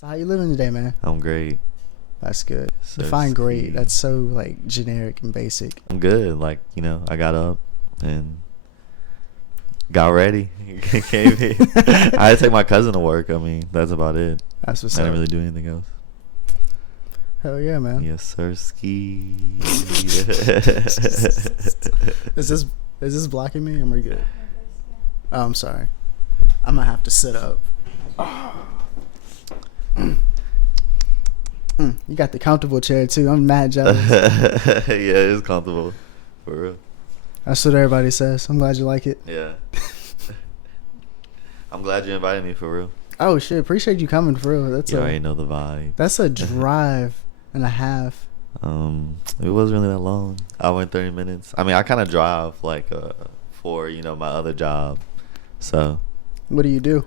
So how you living today, man? I'm great. That's good. So Define great. ski. That's so like generic and basic. I'm good. Like, I got up and got ready. Came here. I had to take my cousin to work. I mean, that's about it. That's what's I up. didn't really do anything else. Hell yeah, man. Yes, sir. Ski. Is this blocking me? Am I good? Oh, I'm sorry. I'm gonna have to sit up. You got the comfortable chair too. I'm mad jealous. Yeah, it's comfortable. For real. That's what everybody says. I'm glad you like it. Yeah. I'm glad you invited me, for real. Oh shit! Appreciate you coming for real. You already know the vibe. That's a drive and a half. It wasn't really that long. I went 30 minutes. I mean, I kind of drive like for my other job. So What do you do?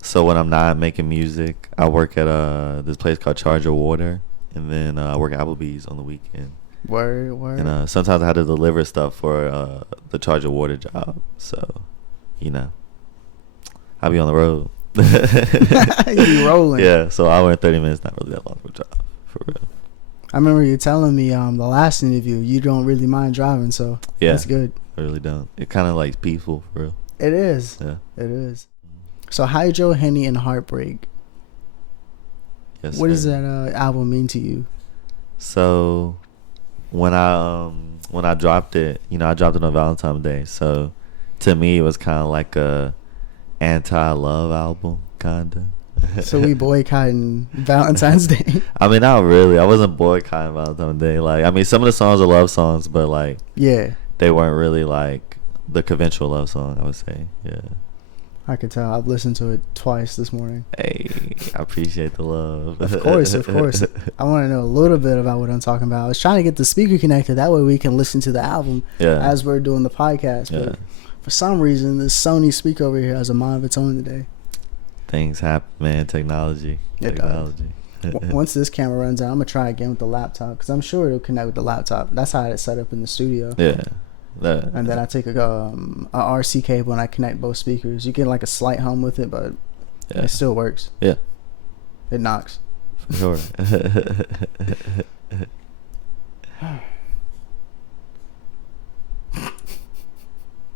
so when I'm not making music, I work at this place called Charge of Water, and then I work at Applebee's on the weekend. Word. And sometimes I had to deliver stuff for the Charge of Water job. So, I'll be on the road. You rolling? Yeah. So I went 30 minutes. Not really that long of a drive, for real. I remember you telling me the last interview you don't really mind driving, so Yeah, that's good. I really don't. It kind of like peaceful, for real. It is. Yeah. It is. So Hydro, Henny, and Heartbreak. Yes. What does sir. that album mean to you? So when I dropped it, I dropped it on Valentine's Day. So to me, it was kind of like a anti-love album, kinda. So we boycotting Valentine's Day. I mean, not really. I wasn't boycotting Valentine's Day. Like, I mean, some of the songs are love songs, but like, Yeah, they weren't really like the conventional love song, I would say. Yeah. I could tell. I've listened to it twice this morning. Hey, I appreciate the love. Of course. I want to know a little bit about what I'm talking about. I was trying to get the speaker connected. That way we can listen to the album as we're doing the podcast. Yeah. But for some reason, this Sony speaker over here has a mind of its own today. Things happen, man. Technology. It Technology. Once this camera runs out, I'm going to try again with the laptop because I'm sure it'll connect with the laptop. That's how it's set up in the studio. Yeah. And then I take a RC cable and I connect both speakers. You get like a slight hum with it, but it still works. Yeah. It knocks. For sure.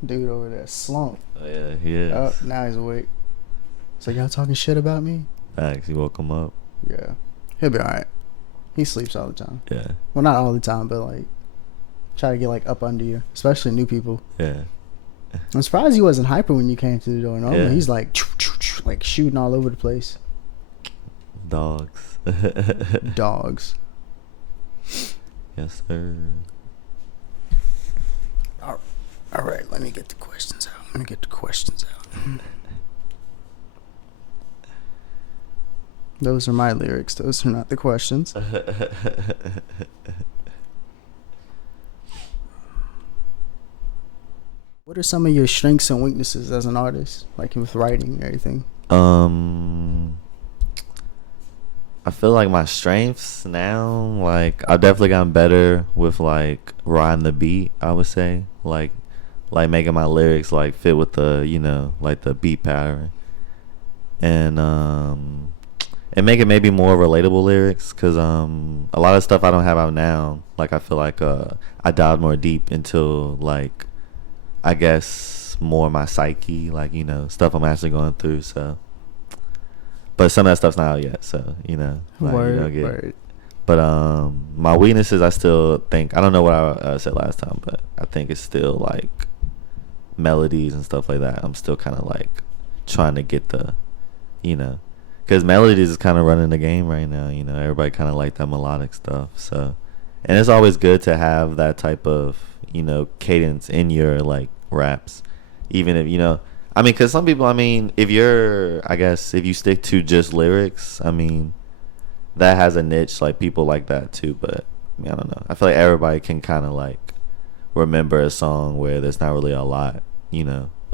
Dude over there slump. Oh, yeah, he is. Oh, now he's awake. So y'all talking shit about me? Thanks. You woke him up. Yeah. He'll be alright. He sleeps all the time. Yeah. Well, not all the time, but like try to get like up under you, especially new people. Yeah. I'm surprised he wasn't hyper when you came to the door. Normally he's like shooting all over the place. Dogs. Dogs. Yes, sir. All right, let me get the questions out. Those are my lyrics. Those are not the questions. What are some of your strengths and weaknesses as an artist, like with writing and everything? I feel like my strengths now, like I've definitely gotten better with like riding the beat, I would say. Like making my lyrics like fit with the, like the beat pattern. And making maybe more relatable lyrics, cause a lot of stuff I don't have out now, like I feel like I dived more deep into like, I guess more my psyche, like stuff I'm actually going through. So, but some of that stuff's not out yet. So like, Word. But my weaknesses, I still think, I don't know what I said last time, but I think it's still like melodies and stuff like that. I'm still kind of like trying to get the, because melodies is kind of running the game right now. Everybody kind of like that melodic stuff. So, and it's always good to have that type of cadence in your like raps, even if I mean, because some people, I mean, if you stick to just lyrics, I mean, that has a niche, like people like that too. But I mean, I don't know, I feel like everybody can kind of like remember a song where there's not really a lot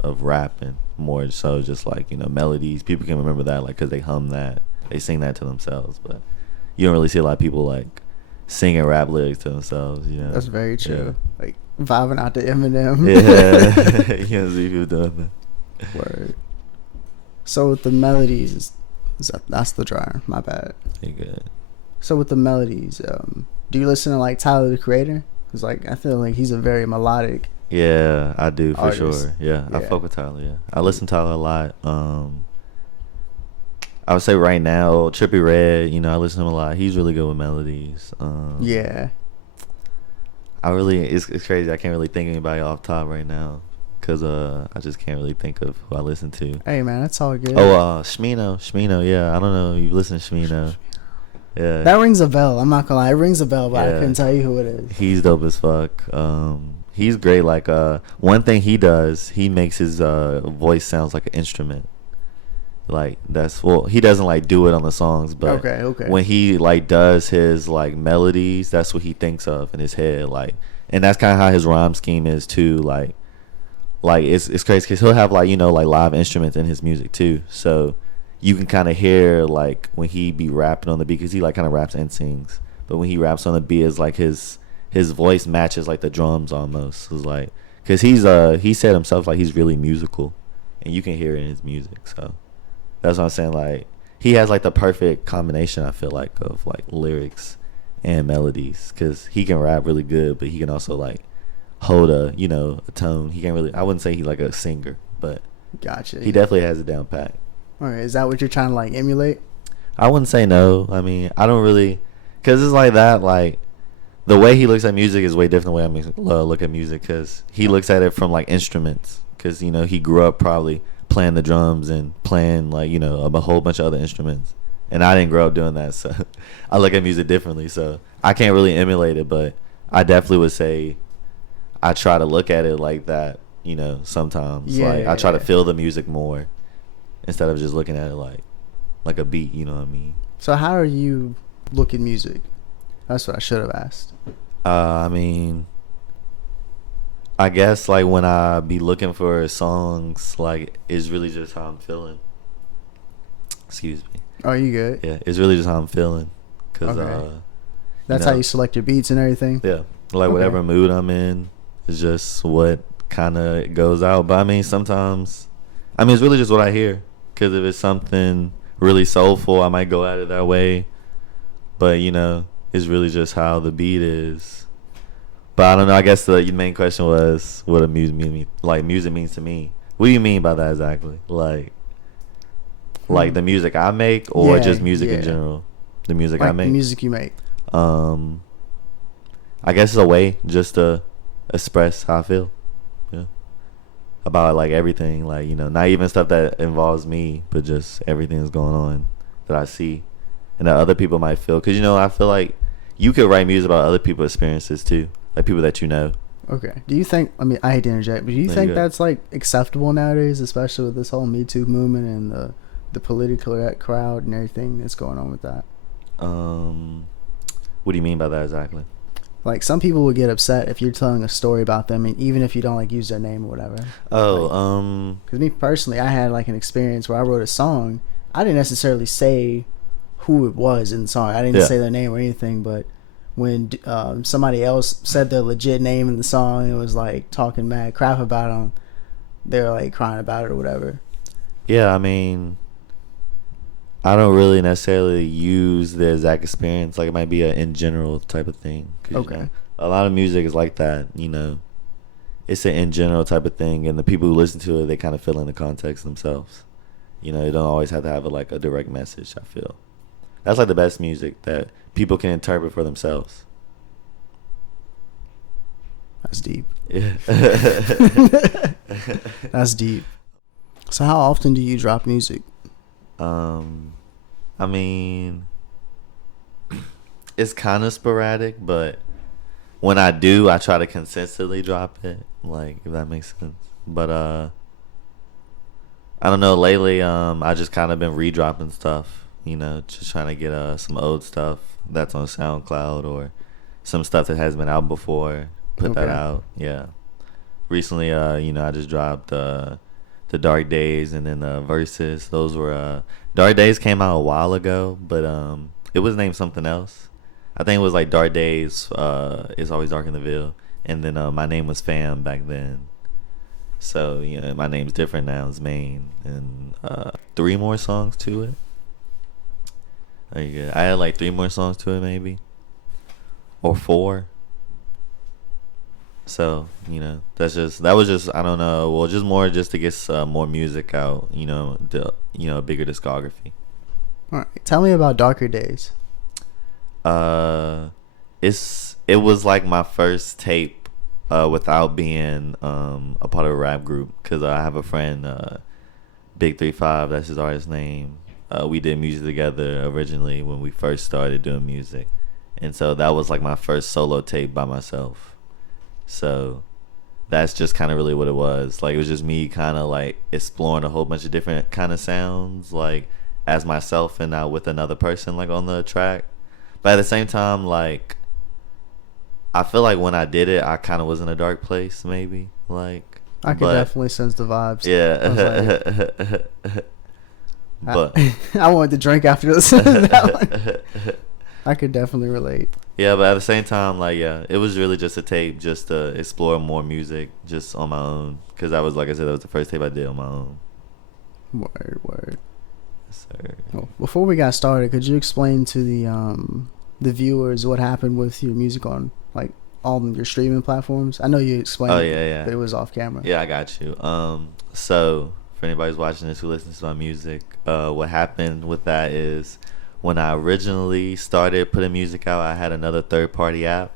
of rap, and more so just like melodies. People can remember that like because they hum that, they sing that to themselves. But you don't really see a lot of people like singing rap lyrics to themselves. That's very true. Yeah. Like vibing out to Eminem. Yeah. You can see people doing that. Word. So with the melodies, That's the dryer. My bad. You good. So with the melodies, do you listen to like Tyler the Creator? Because like I feel like he's a very melodic. Yeah, I do for artist. sure. Yeah, I fuck with Tyler. Yeah, I listen to Tyler a lot. I would say right now, Trippie Redd. You know, I listen to him a lot. He's really good with melodies. Yeah. It's crazy. I can't really think of anybody off top right now, cause I just can't really think of who I listen to. Hey man, that's all good. Oh, Shmino. Yeah, I don't know. You listen to Shmino. Yeah. That rings a bell. I'm not gonna lie, it rings a bell, but I couldn't tell you who it is. He's dope as fuck. He's great. Like one thing he does, he makes his voice sounds like an instrument. Like he doesn't like do it on the songs, but okay. When he like does his like melodies, that's what he thinks of in his head. Like, and that's kind of how his rhyme scheme is too. Like it's crazy because he'll have like, you know, like live instruments in his music too. So you can kind of hear like when he be rapping on the beat, because he like kind of raps and sings. But when he raps on the beat, it's like his voice matches like the drums almost. It's like, because he said himself like he's really musical, and you can hear it in his music. So that's what I'm saying. Like, he has like the perfect combination, I feel like, of like lyrics and melodies, because he can rap really good, but he can also like hold a tone. He can't really, I wouldn't say he's like a singer, but gotcha. He definitely has it down pat. Okay, is that what you're trying to like emulate? I wouldn't say no. I mean, I don't really, because it's like that. Like, the way he looks at music is way different than the way I look at music, because he looks at it from like instruments, because you know he grew up probably playing the drums and playing like, you know, a whole bunch of other instruments, and I didn't grow up doing that, so I look at music differently. So I can't really emulate it, but I definitely would say I try to look at it like that, you know, sometimes. I try to feel the music more instead of just looking at it like a beat, you know what I mean? So how are you look at music? That's what I should have asked. I mean, I guess like when I be looking for songs, like it's really just how I'm feeling. Excuse me. Oh, you good? Yeah, it's really just how I'm feeling. Cause that's how you select your beats and everything. Yeah, like whatever mood I'm in is just what kind of goes out. But I mean, sometimes, I mean, it's really just what I hear. Cause if it's something really soulful, I might go at it that way. But you know, it's really just how the beat is. But I don't know. I guess the main question was what music means to me. What do you mean by that exactly? Like the music I make, or just music in general? The music I make. The music you make. I guess it's a way just to express how I feel. Yeah. About like everything, like, you know, not even stuff that involves me, but just everything that's going on that I see and that other people might feel. Because, you know, I feel like you could write music about other people's experiences too. Like people that you know. Okay. Do you think, I mean, I hate to interject, but do you think that's like acceptable nowadays, especially with this whole Me Too movement and the political crowd and everything that's going on with that? What do you mean by that exactly? Like, some people would get upset if you're telling a story about them, and even if you don't like use their name or whatever. Because me personally, I had like an experience where I wrote a song. I didn't necessarily say who it was in the song. I didn't say their name or anything, but when somebody else said their legit name in the song and was like talking mad crap about them, they were like crying about it or whatever. Yeah, I mean, I don't really necessarily use the exact experience. Like, it might be a in general type of thing. Okay. You know, a lot of music is like that, you know. It's an in general type of thing, and the people who listen to it, they kind of fill in the context themselves. You know, you don't always have to have like a direct message, I feel. That's like the best music that people can interpret for themselves. That's deep. Yeah. That's deep. So how often do you drop music? I mean, it's kind of sporadic, but when I do, I try to consistently drop it, like, if that makes sense. But I don't know, lately I just kind of been re-dropping stuff, you know, just trying to get some old stuff that's on SoundCloud, or some stuff that has been out before, put that out. Yeah, recently you know, I just dropped the Dark Days, and then Versus. Those were Dark Days came out a while ago, but it was named something else. I think it was like Dark Days, It's Always Dark in the Ville, and then my name was Fam back then. So, you know, my name's different now. It's Maine, and 3 more songs to it. Very good. I had like 3 more songs to it, maybe, or 4. So that was just I don't know. Well, just more just to get more music out. Bigger discography. All right, tell me about Darker Days. It was like my first tape without being a part of a rap group, because I have a friend, Big 35, that's his artist name. We did music together originally when we first started doing music, and so that was like my first solo tape by myself. So that's just kind of really what it was. Like, it was just me kind of like exploring a whole bunch of different kind of sounds, like as myself and not with another person, like on the track. But at the same time, like, I feel like when I did it, I kind of was in a dark place, maybe. Like, I could definitely sense the vibes. Yeah. But I wanted to drink after listening to that one. I could definitely relate. Yeah, but at the same time, like, yeah, it was really just a tape just to explore more music just on my own. Because that was, like I said, that was the first tape I did on my own. Word. Yes, sir. Well, before we got started, could you explain to the viewers what happened with your music on, like, all your streaming platforms? I know you explained yeah. but it was off camera. Yeah, I got you. So, for anybody who's watching this who listens to my music, what happened with that is, when I originally started putting music out, I had another third-party app.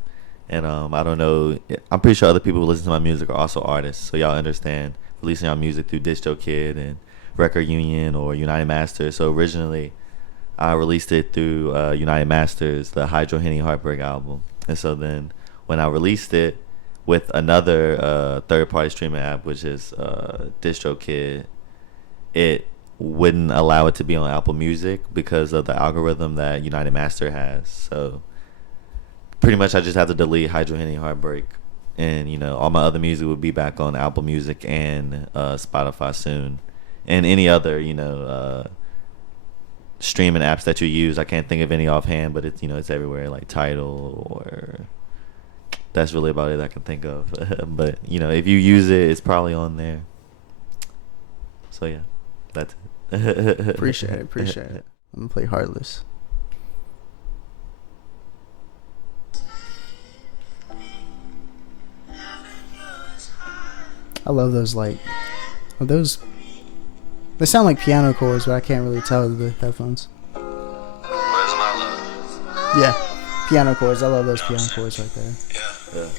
And I don't know, I'm pretty sure other people who listen to my music are also artists. So y'all understand releasing our music through DistroKid and Record Union or United Masters. So originally, I released it through United Masters, the Hydro Henny Heartbreak album. And so then when I released it with another third-party streaming app, which is DistroKid, it wouldn't allow it to be on Apple Music because of the algorithm that United Master has. So pretty much I just have to delete Hydro Henny Heartbreak, and all my other music would be back on Apple Music and Spotify soon, and any other streaming apps that you use. I can't think of any offhand, but it's it's everywhere, like Tidal, or that's really about it I can think of. But if you use it, it's probably on there. So yeah, that's it. Appreciate it. I'm gonna play Heartless. I love those, like, they sound like piano chords, but I can't really tell with the headphones. Where's my love? Yeah, piano chords. I love those piano chords right there. Yeah.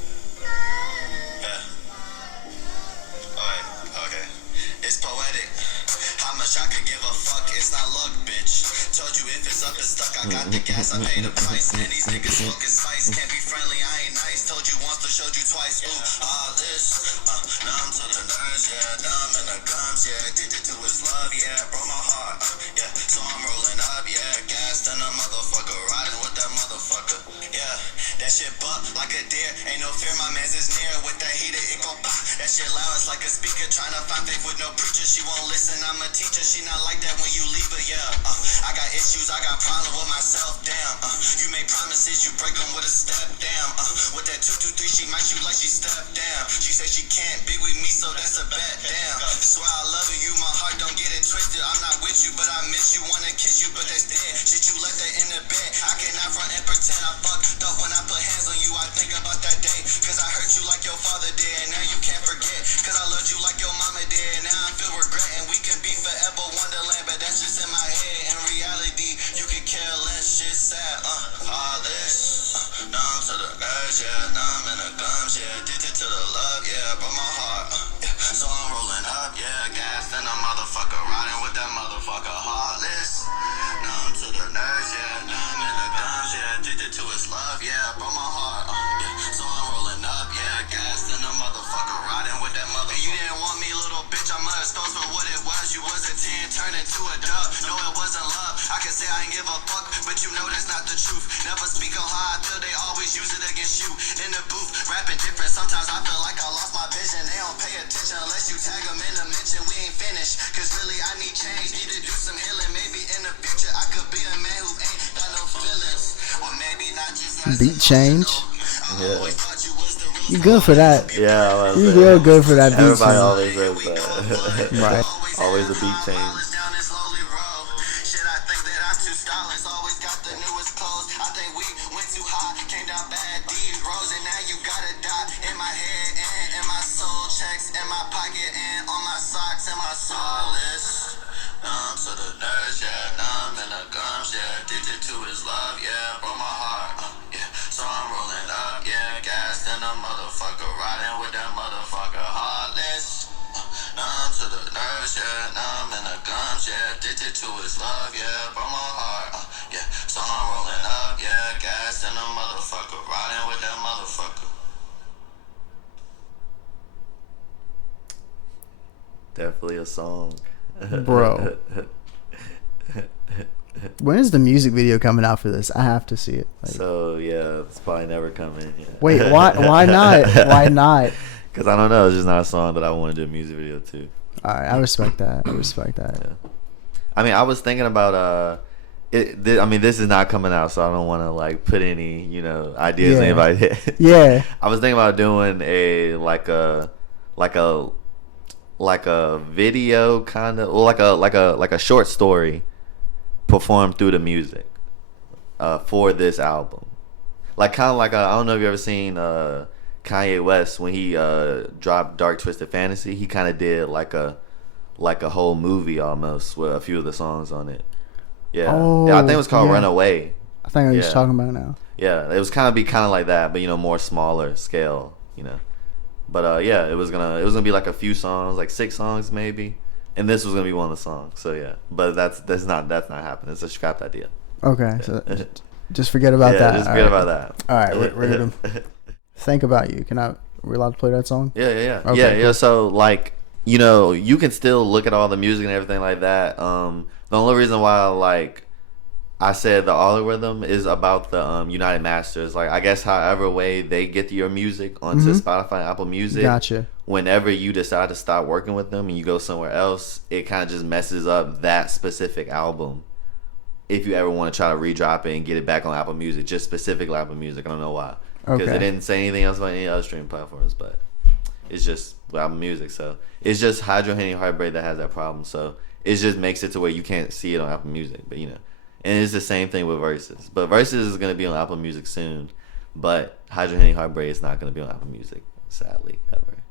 Okay. It's poetic. How much I could give a fuck? It's not luck, bitch. Told you if it's up, it's stuck. I got the gas, I pay the price. And these niggas smoking spice. Can't be friendly, I ain't nice. Told you once, but showed you twice. Ooh, all this. Numb to the nerves, yeah. Numb in the gums, yeah. Addicted to his love, yeah. Broke my heart, yeah. So I'm rolling up, yeah. Gassed in a motherfucker. Riding with that motherfucker, yeah. That shit buck like a deer. Ain't no fear, my man's is near. With that heater, it go bah. That shit loud, it's like a speaker. Trying to find faith with no preacher. She won't listen, I'm a teacher. She not like that when you leave her, yeah. I got issues, I got problems with myself, damn. You make promises, you break them with a step, damn. With that 223, she might shoot like she stepped down. She said she can't be with me, so that's a bet, damn. Swear I love you, my heart don't get it twisted. I'm not with you, but I miss you, wanna kiss you, but that's dead. Shit, you left that in the bed. I cannot front and pretend I fucked up. When I put hands on you, I think about that day. Cause I hurt you like your father did, and now you can't forget. Cause I loved you like your mama did, and now I feel regret. And we can be forever Wonderland, but that's just in my head. In reality, you can care less, shit sad, all this. Numb to the urge, yeah. Numb in the gums, yeah. Addicted to the love, yeah. Broke my heart, yeah. So I'm rolling up, yeah. Gassed in a motherfucker. Riding with that motherfucker. Heartless. Numb to the nerves, yeah. Numb in the gums, yeah. Addicted to his love, yeah. Broke my heart, yeah. So I'm rolling up, yeah. Gassed in a motherfucker. Riding with that motherfucker. You didn't want me, little bitch. I'm exposed for what it was. You was a 10, turned into a dub. No, it wasn't love. I can say I ain't give a fuck, but you know that's not the truth. Never speak on how I feel. They always use it against you. In the booth, rapping different. Sometimes I feel like I lost my vision. They don't pay attention unless you tag them in a mention. We ain't finished. Cause really I need change. Need to do some healing. Maybe in the future I could be a man who ain't got no feelings. Or maybe not just Beat change. Yeah. You good for that? Yeah, you real good for that beat everybody change. always says that. Right. Always a beat change. solace. Numb to the nerves, yeah. Numb in the gums, yeah. Addicted to his love, yeah. Broke my heart, yeah. So I'm rolling up, yeah. Gassed in a motherfucker. Riding with that motherfucker. Heartless. Numb to the nerves, yeah. Numb in the gums, yeah. Addicted to his love, yeah. Broke my heart, yeah. So I'm rolling up, yeah. Gassed in a motherfucker. Riding with that motherfucker. Definitely a song. Bro. When is the music video coming out for this? I have to see it. Like, so yeah, it's probably never coming. Yeah. Wait, why not? Why not? Because I don't know. It's just not a song that I want to do a music video to. All right, I respect that. Yeah. I mean, I was thinking about this is not coming out, so I don't want to like put any ideas in anybody's head. Yeah. I was thinking about doing a video kind of, or like a short story performed through the music for this album. Like kind of like I don't know if you ever seen Kanye West when he dropped Dark Twisted Fantasy. He kind of did like a whole movie almost with a few of the songs on it. Yeah, I think it was called Runaway. I think I was just talking about it now. Yeah, it was kind of like that, but more smaller scale. But yeah, it was gonna be like a few songs, like 6 songs maybe, and this was gonna be one of the songs. So yeah, but that's not happening. It's a scrapped idea. Okay, so just forget about that. Just forget about that. All right, we're gonna think about you. We're allowed to play that song? Yeah. Okay, yeah. cool. So like you can still look at all the music and everything like that. The only reason why I said the algorithm is about the United Masters. Like I guess however way they get your music onto Spotify and Apple Music. Gotcha. Whenever you decide to stop working with them and you go somewhere else, it kind of just messes up that specific album. If you ever want to try to redrop it and get it back on Apple Music, just specifically Apple Music. I don't know why. Because it didn't say anything else about any other streaming platforms, but it's just Apple Music. So it's just Hydro Henny Heartbreak that has that problem. So it just makes it to where you can't see it on Apple Music. But and it's the same thing with Versus. But Versus is going to be on Apple Music soon. But Hydro Henny Heartbreak is not going to be on Apple Music, sadly, ever.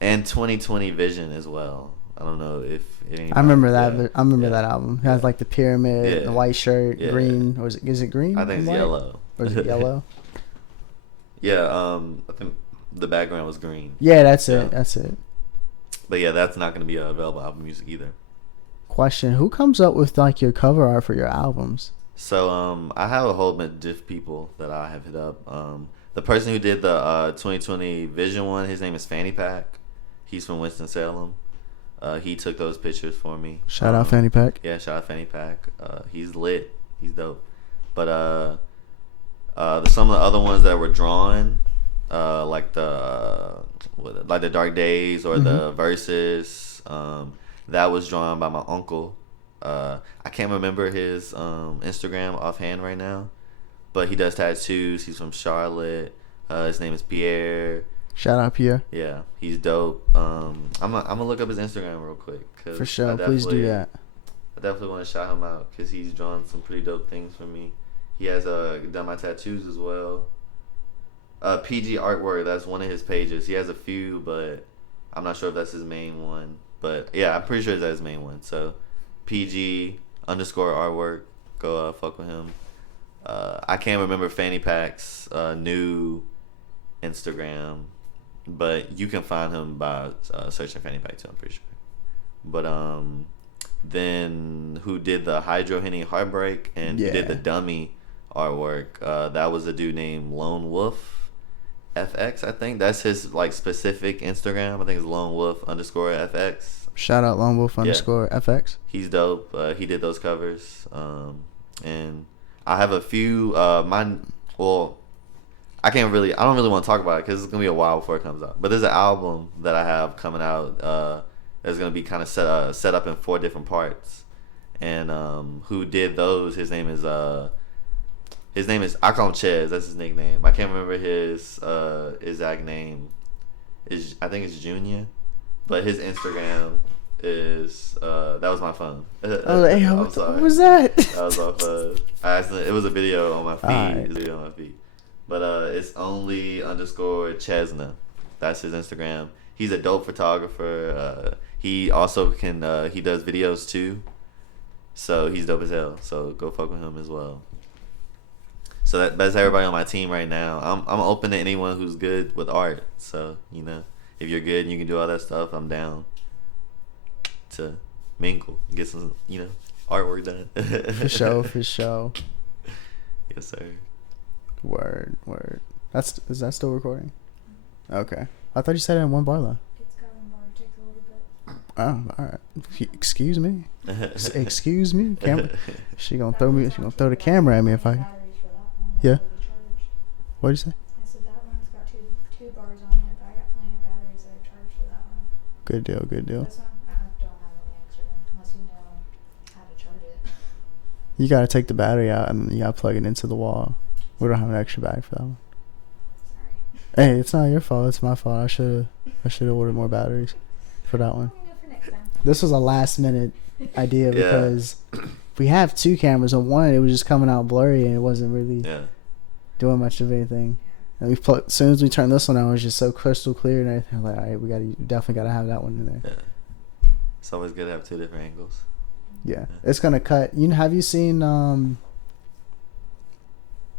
And 2020 Vision as well. I don't know if I remember that. Yeah. I remember that album. It has like the pyramid, the white shirt, green. Or is it green? I think it's yellow. Or is it yellow? Yeah. I think the background was green. Yeah, that's it. That's it. But yeah, that's not going to be available on Apple Music either. Question: who comes up with like your cover art for your albums? So I have a whole bunch of people that I have hit up. The person who did the 2020 Vision one, his name is Fanny Pack. He's from Winston-Salem. He took those pictures for me. Shout out Fanny Pack. Yeah, shout out Fanny Pack. He's lit. He's dope. But some of the other ones that were drawn, like the Dark Days or the Verses, that was drawn by my uncle. I can't remember his Instagram offhand right now, but he does tattoos. He's from Charlotte. His name is Pierre. Shout out Pierre. Yeah, he's dope. I'm gonna look up his Instagram real quick. For sure, please do that. I definitely want to shout him out because he's drawn some pretty dope things for me. He has done my tattoos as well. PG Artwork, that's one of his pages. He has a few, but I'm not sure if that's his main one. But yeah, I'm pretty sure that's his main one. So PG_Artwork, go fuck with him. I can't remember Fanny Pack's new Instagram, but you can find him by searching Fanny Pack too, I'm pretty sure. But then who did the Hydro Henny Heartbreak and who did the dummy artwork, that was a dude named Lone Wolf FX, I think. That's his like specific Instagram. I think it's Lone Wolf _FX. Shout out Lone Wolf _FX. He's dope. He did those covers. And I have a few I don't really want to talk about it because it's gonna be a while before it comes out. But there's an album that I have coming out that's gonna be kind of set up in 4 different parts. And who did those? His name is I call him Chez. That's his nickname. I can't remember his exact name. I think it's Junior, but his Instagram is that was my phone. Oh, hey, what was that? That was my phone. It was a video on my feed. Right. It was a video on my feed. But it's only _Chesna. That's his Instagram. He's a dope photographer. He also can he does videos too. So he's dope as hell. So go fuck with him as well. So that's everybody on my team right now. I'm open to anyone who's good with art. So, you know, if you're good and you can do all that stuff, I'm down to mingle, get some, you know, artwork done. For sure. Yes, sir. Word. Is that still recording? Okay. I thought you said it in one bar though. It's got one bar. It takes a little bit. Oh, all right. Excuse me. Excuse me. Camera. She gonna throw the camera at me if I. Yeah. What'd you say? I said that one's got two bars on it, but I got plenty of batteries that I charged for that one. Good deal. This one, I don't have any extra unless you know how to charge it. You gotta take the battery out and you gotta plug it into the wall. We don't have an extra battery for that one. Sorry. Hey, it's not your fault. It's my fault. I should have ordered more batteries for that one. For next time. This was a last minute idea because we have two cameras. On one, it was just coming out blurry and it wasn't really doing much of anything. And as soon as we turned this one on, it was just so crystal clear and everything. I'm like, all right, we definitely gotta have that one in there. Yeah. It's always good to have two different angles. Yeah. It's gonna cut. Have you seen?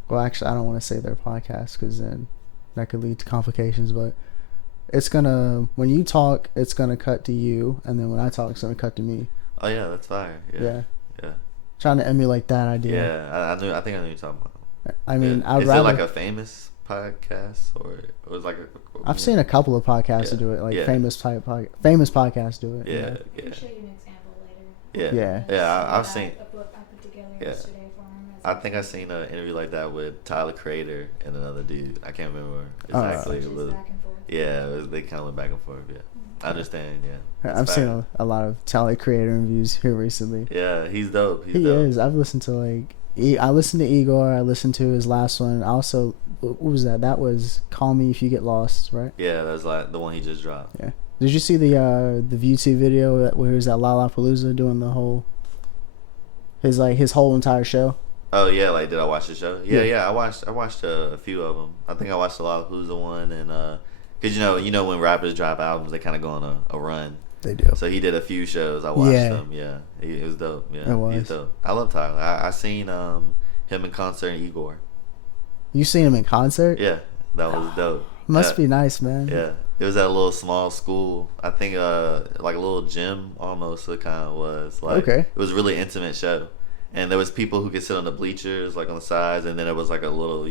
Well, actually, I don't want to say their podcast because then that could lead to complications. But it's gonna when you talk, it's gonna cut to you, and then when I talk, it's gonna cut to me. Oh yeah, that's fire. Yeah. Trying to emulate that idea. Yeah, I think I know what you're talking about. I mean, yeah. Is it like a famous podcast or is like a? I've seen a couple of podcasts do it, like famous podcasts do it. Yeah. I'll show you an example later. Yeah. I've seen. A book I put together yesterday for him. I think I seen an interview like that with Tyler Creator and another dude. I can't remember exactly. It was, back and forth. they kind of went back and forth. Yeah, I understand. Yeah, I've seen a lot of Tyler Creator interviews here recently. Yeah, he's dope. He is. I've listened to I listened to Igor. I listened to his last one. Also, what was that? That was Call Me If You Get Lost, right? Yeah, that was like the one he just dropped. Yeah. Did you see the YouTube video where he was at Lollapalooza doing the whole his whole entire show? Oh yeah, like did I watch the show? Yeah. I watched a few of them. I think I watched the Lollapalooza one, and cause you know when rappers drop albums, they kind of go on a run. They do. So he did a few shows. I watched them. Yeah, it was dope. Yeah, it was. He's dope. I love Tyler. I seen him in concert in Igor. You seen him in concert? Yeah, that was dope. Must be nice, man. Yeah, it was at a little small school. I think like a little gym almost. It kind of was like okay. It was a really intimate show. And there was people who could sit on the bleachers, like on the sides, and then it was like a little,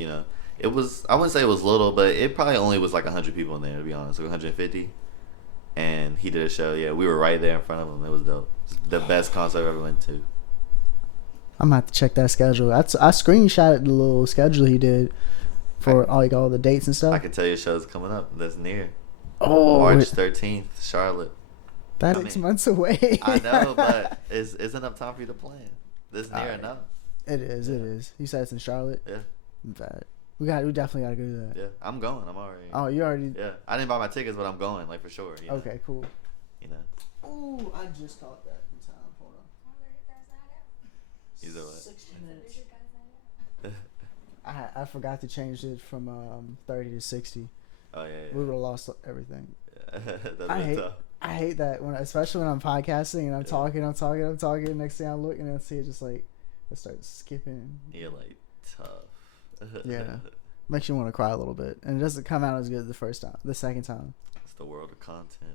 it was, I wouldn't say it was little, but it probably only was like 100 people in there, to be honest, like 150. And he did a show, we were right there in front of him. It was dope. The best concert I've ever went to. I'm gonna have to check that schedule. I screenshotted the little schedule he did for all the dates and stuff. I can tell you shows coming up that's near. Oh, March 13th, Charlotte. That's 6 months away. I know, but it's enough time for you to plan. This near enough. It is. You said it's in Charlotte? Yeah. Bad. We definitely gotta go to that. Yeah, I'm going. I'm already. Oh, you already? Yeah, I didn't buy my tickets, but I'm going, like for sure. Okay, cool. Oh, I just caught that in time. Hold on. He's what? 60 minutes. I forgot to change it from 30 to 60. Oh yeah. We would have lost everything. Yeah. I hate that especially when I'm podcasting and I'm talking. Next thing I look and I see it just like it starts skipping. You're like tough. Yeah, makes you want to cry a little bit, and it doesn't come out as good the second time. It's the world of content.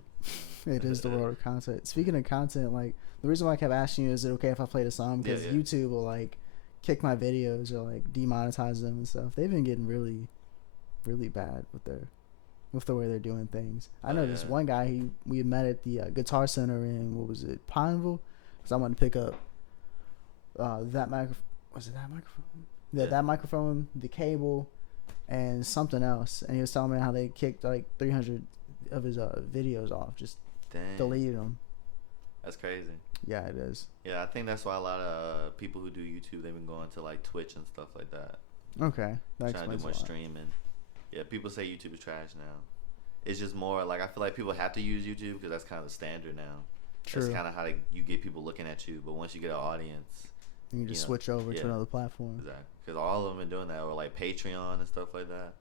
It is the world of content. Speaking of content, like the reason why I kept asking you, is it okay if I play the song? Because YouTube will like kick my videos or like demonetize them and stuff. They've been getting really, really bad with the way they're doing things. I know this one guy we met at the Guitar Center in Pineville, because I wanted to pick up that microphone. Was it that microphone? Yeah, that microphone, the cable, and something else. And he was telling me how they kicked like 300 of his videos off, just deleted them. That's crazy. Yeah, it is. Yeah, I think that's why a lot of people who do YouTube, they've been going to like Twitch and stuff like that. Okay, that trying to do more streaming. Yeah, people say YouTube is trash now. It's just more like I feel like people have to use YouTube because that's kind of the standard now. True. That's kind of how you get people looking at you. But once you get an audience, you can just switch over to another platform. Exactly, because all of them been doing that, or like Patreon and stuff like that.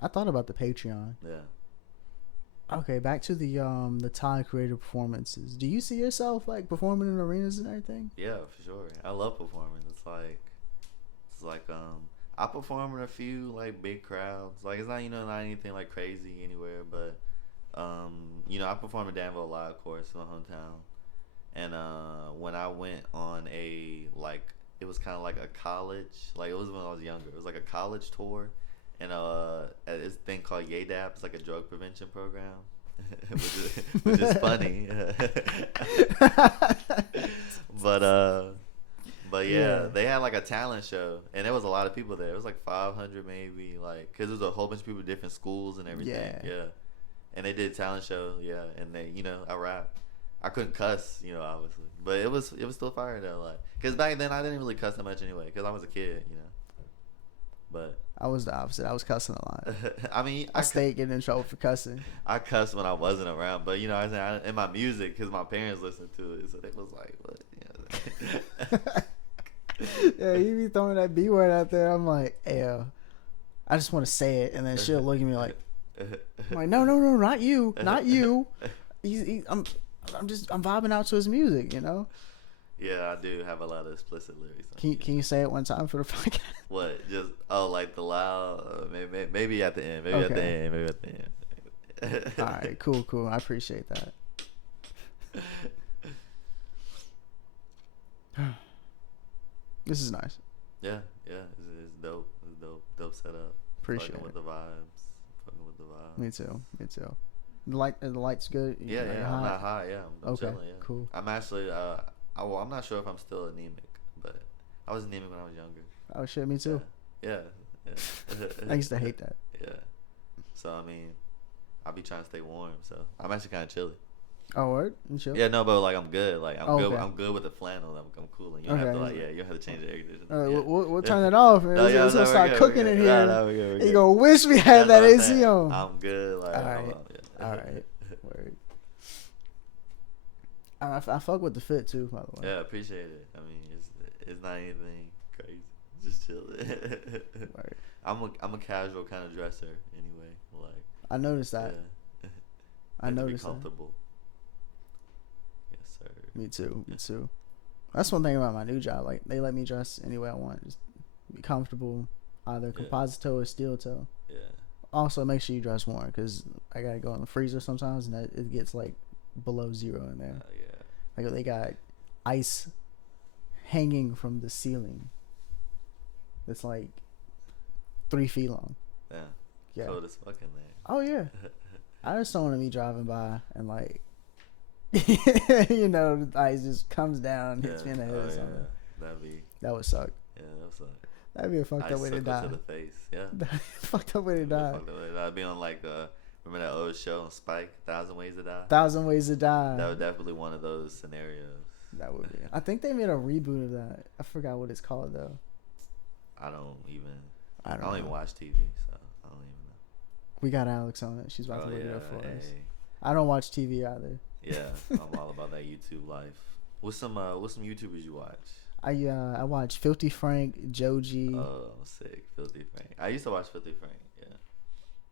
I thought about the Patreon. Yeah. Okay, back to the Thai creative performances. Do you see yourself like performing in arenas and everything? Yeah, for sure. I love performing. It's like I perform in a few like big crowds. Like it's not not anything like crazy anywhere, but I perform in Danville a lot, of course, my hometown. And when I went on it was kind of like a college, like it was when I was younger. It was like a college tour, and this thing called ADHD. It's like a drug prevention program, which is funny. But yeah, they had like a talent show, and there was a lot of people there. It was like 500 maybe, like because there was a whole bunch of people, different schools and everything. Yeah. And they did talent show, and they, I rap. I couldn't cuss, obviously, but it was still fire though, like, cause back then I didn't really cuss that much anyway, cause I was a kid, But I was the opposite. I was cussing a lot. I mean, I stayed getting in trouble for cussing. I cussed when I wasn't around, but in my music, cause my parents listened to it, so they was like, what? Yeah, you be throwing that B word out there. I'm like, ew. I just want to say it, and then she'll look at me like, I'm like, no, not you, not you. I'm vibing out to his music, Yeah, I do have a lot of explicit lyrics. Can you say it one time for the podcast? What? Just like the loud? Maybe at the end. Maybe at the end. All right, cool. I appreciate that. This is nice. Yeah, it's dope. It's dope setup. Appreciate it. With the vibes. Fucking with the vibes. Me too. The light's good. Yeah, I'm not high. Yeah, I'm okay, chilling. Yeah. Cool. I'm actually. I'm not sure if I'm still anemic, but I was anemic when I was younger. Oh shit, me too. Yeah. I used to hate that. Yeah. So I mean, I'll be trying to stay warm. So I'm actually kind of chilly. Oh, word? You chill? Yeah, no, but like I'm good. Like I'm good. Okay. I'm good with the flannel. I'm cool. And you don't have to you don't have to change the air conditioner. We'll turn it off. Man. It's gonna start cooking in here. We're good. You gonna wish we had that AC on. I'm good. Like, all right. Word. I fuck with the fit too, by the way. Yeah, appreciate it. I mean, it's not anything crazy. Just chill. Right. I'm a casual kind of dresser anyway. Like I noticed that. Yeah. I noticed to be comfortable. That. Yes, sir. Me too. That's one thing about my new job. Like they let me dress any way I want. Just be comfortable, either composite toe or steel toe. Yeah. Also, make sure you dress warm because I gotta go in the freezer sometimes, and it gets like below 0 in there. Yeah. Like they got ice hanging from the ceiling. It's like 3 feet long. Yeah. Cold as fuck in there. Oh yeah. I just don't want to be driving by and like, the ice just comes down, hits me in the head or something. Yeah. That would suck. Yeah, that would suck. That'd be a fucked up way to die. To the face. Yeah. Fucked up way to die. That'd be on like remember that old show on Spike, 1,000 Ways to Die? 1,000 Ways to Die. That would definitely one of those scenarios. That would be. I think they made a reboot of that. I forgot what it's called though. I don't even watch TV, so I don't even know. We got Alex on it. She's about to look it up for us. Hey. I don't watch TV either. Yeah, I'm all about that YouTube life. What's some YouTubers you watch? I watch Filthy Frank, Joji. Oh, sick, Filthy Frank. I used to watch Filthy Frank. Yeah.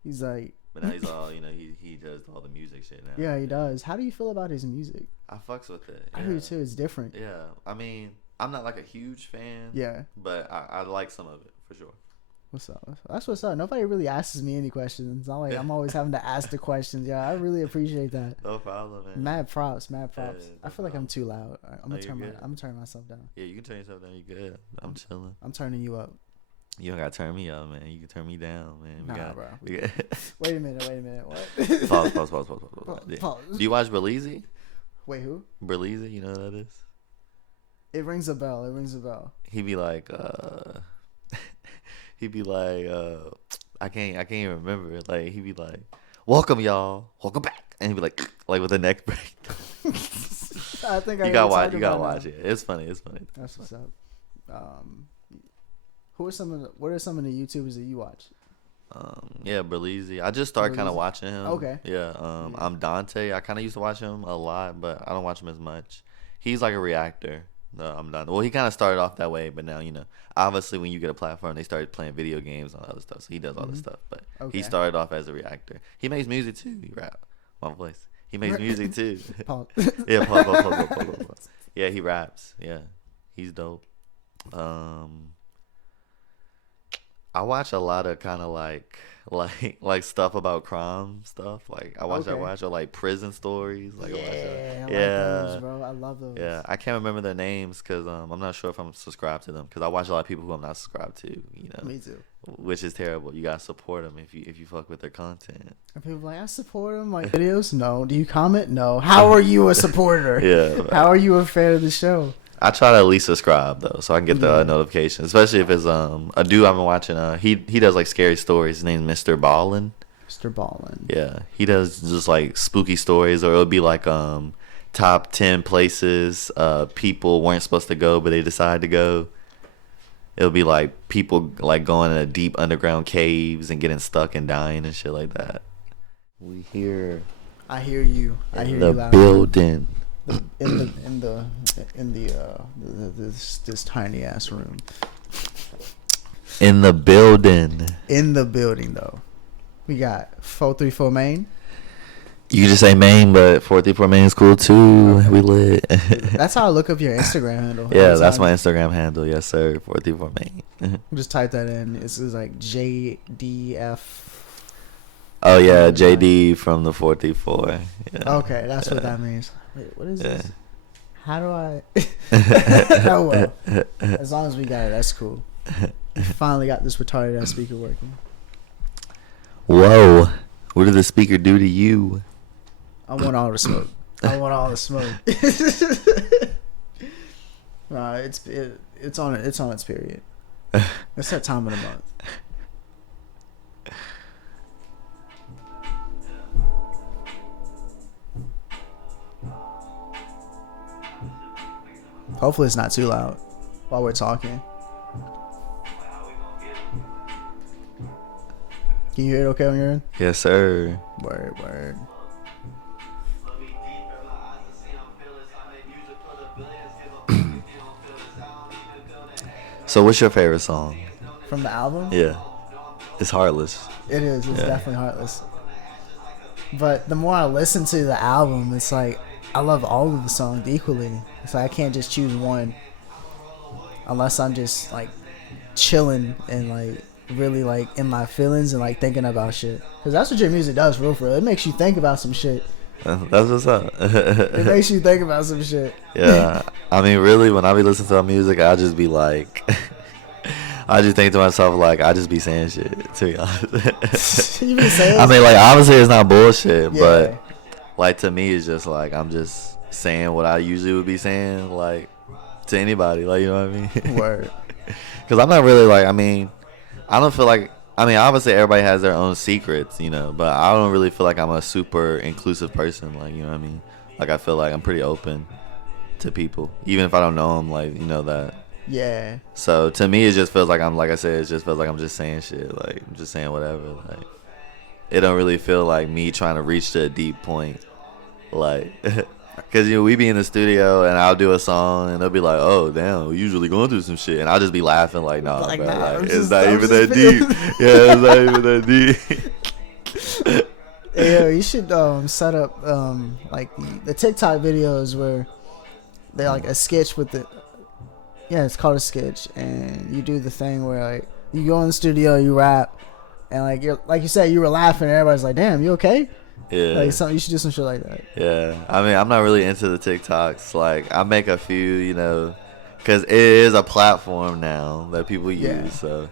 He's like. But now he's all he does all the music shit now. Yeah, he does. How do you feel about his music? I fucks with it. Yeah. I do too. It's different. Yeah, I mean, I'm not like a huge fan. Yeah. But I like some of it for sure. What's up? That's what's up. Nobody really asks me any questions. It's not like I'm always having to ask the questions. Yeah, I really appreciate that. No problem, man. Mad props. I feel like I'm too loud. I'm gonna turn myself down. Yeah, you can turn yourself down. You good? I'm chilling. I'm turning you up. You don't gotta turn me up, man. You can turn me down, man. Bro. Wait a minute. What? Pause. Do you watch Berleezy? Wait, who? Berleezy, you know who that is? It rings a bell. He be like, I can't even remember. Like he'd be like, "Welcome y'all, welcome back," and he'd be like with a neck break. I think you gotta watch it. It's funny. That's what's up. What are some of the YouTubers that you watch? Berleezy. I just started kind of watching him. Okay. Yeah. I'm Dante. I kind of used to watch him a lot, but I don't watch him as much. He's like a reactor. No, I'm done. Well, he kind of started off that way, but now obviously when you get a platform, they started playing video games and other stuff. So he does all this stuff, but he started off as a reactor. He makes music too. He rap, My voice. He makes music too. Pause. Yeah, pause. Yeah, he raps. Yeah, he's dope. I watch a lot of kind of like stuff about crime stuff. Like I watch like prison stories. Like Yeah, I like yeah, those, bro. I love those. yeah. I can't remember their names because I'm not sure if I'm subscribed to them because I watch a lot of people who I'm not subscribed to. You know, Me too. which is terrible. You gotta support them if you fuck with their content. And people are like, I support them. Like videos? No. Do you comment? No. How are you a supporter? Yeah. How are you a fan of the show? I try to at least subscribe though, so I can get the notification. Especially if it's a dude I've been watching. He does like scary stories. His name's Mr. Ballin. Mr. Ballin. Yeah, he does just like spooky stories, or it'll be like top 10 places people weren't supposed to go, but they decided to go. It'll be like people like going in deep underground caves and getting stuck and dying and shit like that. We hear. I hear you. I hear the you loud. building. In this tiny ass room. In the building. In the building though, we got 434 Maine. You can just say Maine, but 434 Maine is cool too. Okay. We lit. That's how I look up your Instagram handle. Yeah, that's my Instagram handle. Yes, sir. 434 Maine. Just type that in. It's like JDF. Oh yeah, JD from the 434. Yeah. Okay, that's what that means. Wait, what is this? How do I? Oh well, as long as we got it, that's cool. We finally got this retarded ass speaker working. Whoa! What did the speaker do to you? I want all the smoke. I want all the smoke. It's on its period. It's that time of the month. Hopefully it's not too loud while we're talking. Can you hear it okay on your end? Yes, sir. Word. So what's your favorite song? From the album? Yeah. It's Heartless. It is. It's definitely Heartless. But the more I listen to the album, it's like I love all of the songs equally. So I can't just choose one unless I'm just like chilling and like really like in my feelings and like thinking about shit. Because that's what your music does for real. It makes you think about some shit. That's what's up. It makes you think about some shit. Yeah. I mean, really, when I be listening to our music, I just be like, I just think to myself, like, I just be saying shit, to be honest. You be saying I mean, like, obviously it's not bullshit, yeah. but like to me it's just like I'm just saying what I usually would be saying, like to anybody, like, you know what I mean? Word. Because I'm not really like, I mean, I don't feel like, I mean, obviously everybody has their own secrets, you know, but I don't really feel like I'm a super inclusive person, like, you know what I mean? Like, I feel like I'm pretty open to people, even if I don't know them, like, you know that. Yeah. So to me, it just feels like I'm, like I said, it just feels like I'm just saying shit, like I'm just saying whatever, like it don't really feel like me trying to reach to a deep point, like, because, you know, we be in the studio and I'll do a song and they'll be like, oh damn, we usually going through some shit, and I'll just be laughing like, nah, like, bro, nah, like, it's not even that deep. Yeah, it's not even that deep. Yeah, you should set up like the TikTok videos where they're like a sketch with the, yeah, it's called a sketch, and you do the thing where like you go in the studio, you rap, and like you're, like you said, you were laughing and everybody's like, damn, you okay? Yeah, like something, you should do some shit like that. Yeah, I mean, I'm not really into the TikToks. Like, I make a few, you know, because it is a platform now that people use. Yeah. So,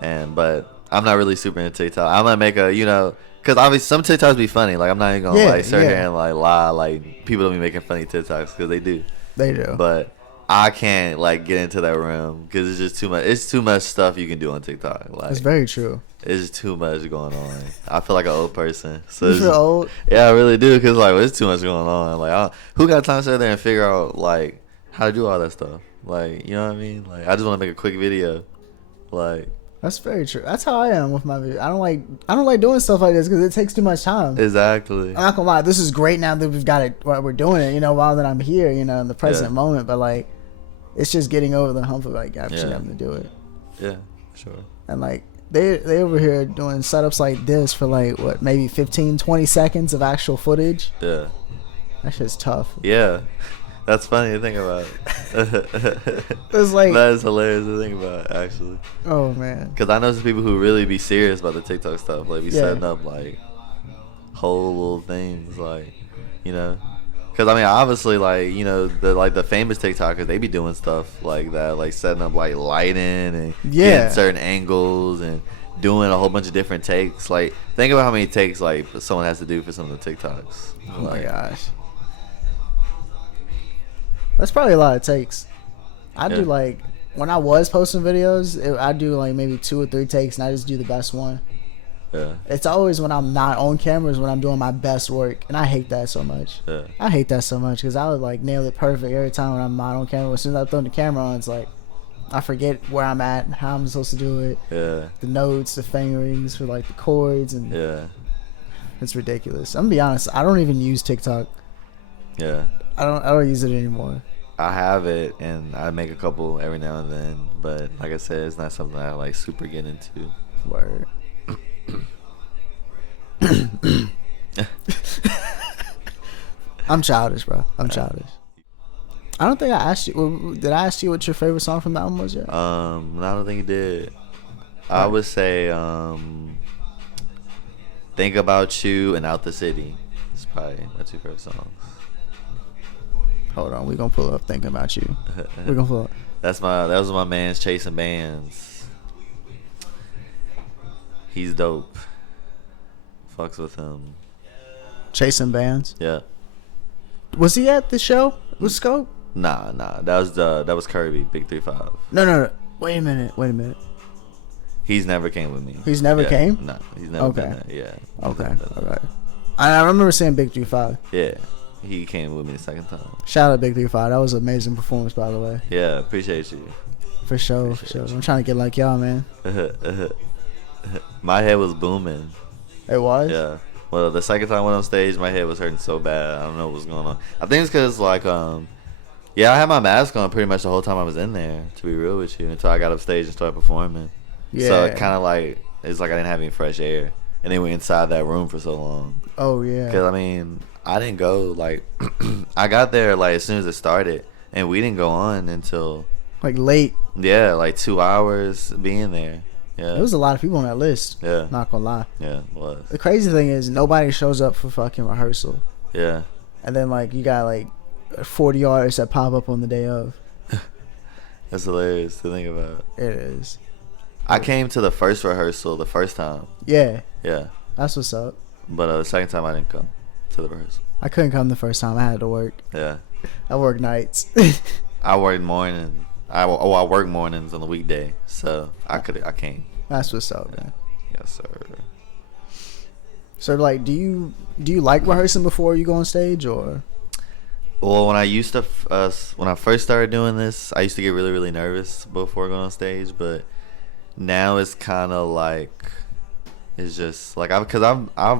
but I'm not really super into TikTok. I'm gonna make a, you know, because obviously some TikToks be funny. Like, I'm not even gonna like sit here and like lie. Like, people don't be making funny TikToks because they do. They do. But I can't like get into that realm because it's just too much. It's too much stuff you can do on TikTok. Like, it's very true. It's just too much going on. I feel like an old person. So you feel old? Yeah, I really do, because like there's too much going on. Like, who got time to sit there and figure out like how to do all that stuff? Like, you know what I mean? Like, I just want to make a quick video. Like, that's very true. That's how I am with my video. I don't like doing stuff like this because it takes too much time. Exactly. I'm not gonna lie. This is great now that we've got it. We're doing it. You know, while that I'm here. You know, in the present moment. But like, it's just getting over the hump of like actually having to do it. Yeah, sure. And like, they over here doing setups like this for like what, maybe 15, 20 seconds of actual footage. Yeah. That shit's tough. Yeah. That's funny to think about. It's like, that is hilarious to think about, actually. Oh man. Because I know some people who really be serious about the TikTok stuff. Like, be setting up like whole little things, like, you know. Because I mean, obviously, like, you know, the famous TikTokers, they be doing stuff like that, like setting up like lighting and getting certain angles and doing a whole bunch of different takes. Like, think about how many takes like someone has to do for some of the TikToks. Oh my gosh. That's probably a lot of takes. I do like, when I was posting videos, I do like maybe 2 or 3 takes, and I just do the best one. Yeah. It's always when I'm not on cameras when I'm doing my best work, and I hate that so much. Yeah. I hate that so much because I would like nail it perfect every time when I'm not on camera. As soon as I throw the camera on, it's like I forget where I'm at and how I'm supposed to do it. Yeah. The notes, the fingerings for like the chords, and it's ridiculous. I'm gonna be honest. I don't even use TikTok. Yeah. I don't use it anymore. I have it, and I make a couple every now and then, but like I said, it's not something I like super get into. Word. I'm childish, bro. I'm childish. I don't think I asked you. Did I ask you what your favorite song from the album was yet? I don't think you did. I would say "Think About You" and "Out the City." It's probably my 2 favorite songs. Hold on, we gonna pull up "Thinking About You." We're gonna pull up. That was my man's chasing bands. He's dope. Fucks with him. Chasing bands. Yeah. Was he at the show with Scope? Nah. That was Kirby, Big 3-5. No. Wait a minute. He's never came with me. He's never came? No, he's never been there. Yeah. Okay. I remember seeing Big 3-5. Yeah. He came with me the second time. Shout out Big 3-5. That was an amazing performance, by the way. Yeah, appreciate you. For sure. I'm trying to get like y'all, man. My head was booming. It was? Yeah. Well, the second time I went on stage, my head was hurting so bad. I don't know what was going on. I think it's because, like, I had my mask on pretty much the whole time I was in there, to be real with you, until I got up stage and started performing. Yeah. So it kind of like, it's like I didn't have any fresh air. And then we were inside that room for so long. Oh, yeah. Because, I mean, I didn't go, like, I got there, like, as soon as it started. And we didn't go on until... Like, late. Yeah, like 2 hours being there. Yeah. There was a lot of people on that list. Yeah. Not gonna lie. Yeah, it was. The crazy thing is nobody shows up for fucking rehearsal. Yeah. And then like you got like 40 artists that pop up on the day of. That's hilarious to think about. It is. I came to the first rehearsal the first time. Yeah. Yeah. That's what's up. But the second time I didn't come to the rehearsal. I couldn't come the first time. I had to work. Yeah. I work nights. I work morning. I work mornings on the weekday, so I came. That's what's up, man. Yes, sir. So, like, do you like rehearsing before you go on stage, or? Well, when I first started doing this, I used to get really, really nervous before going on stage, but now it's kind of like, it's just like I've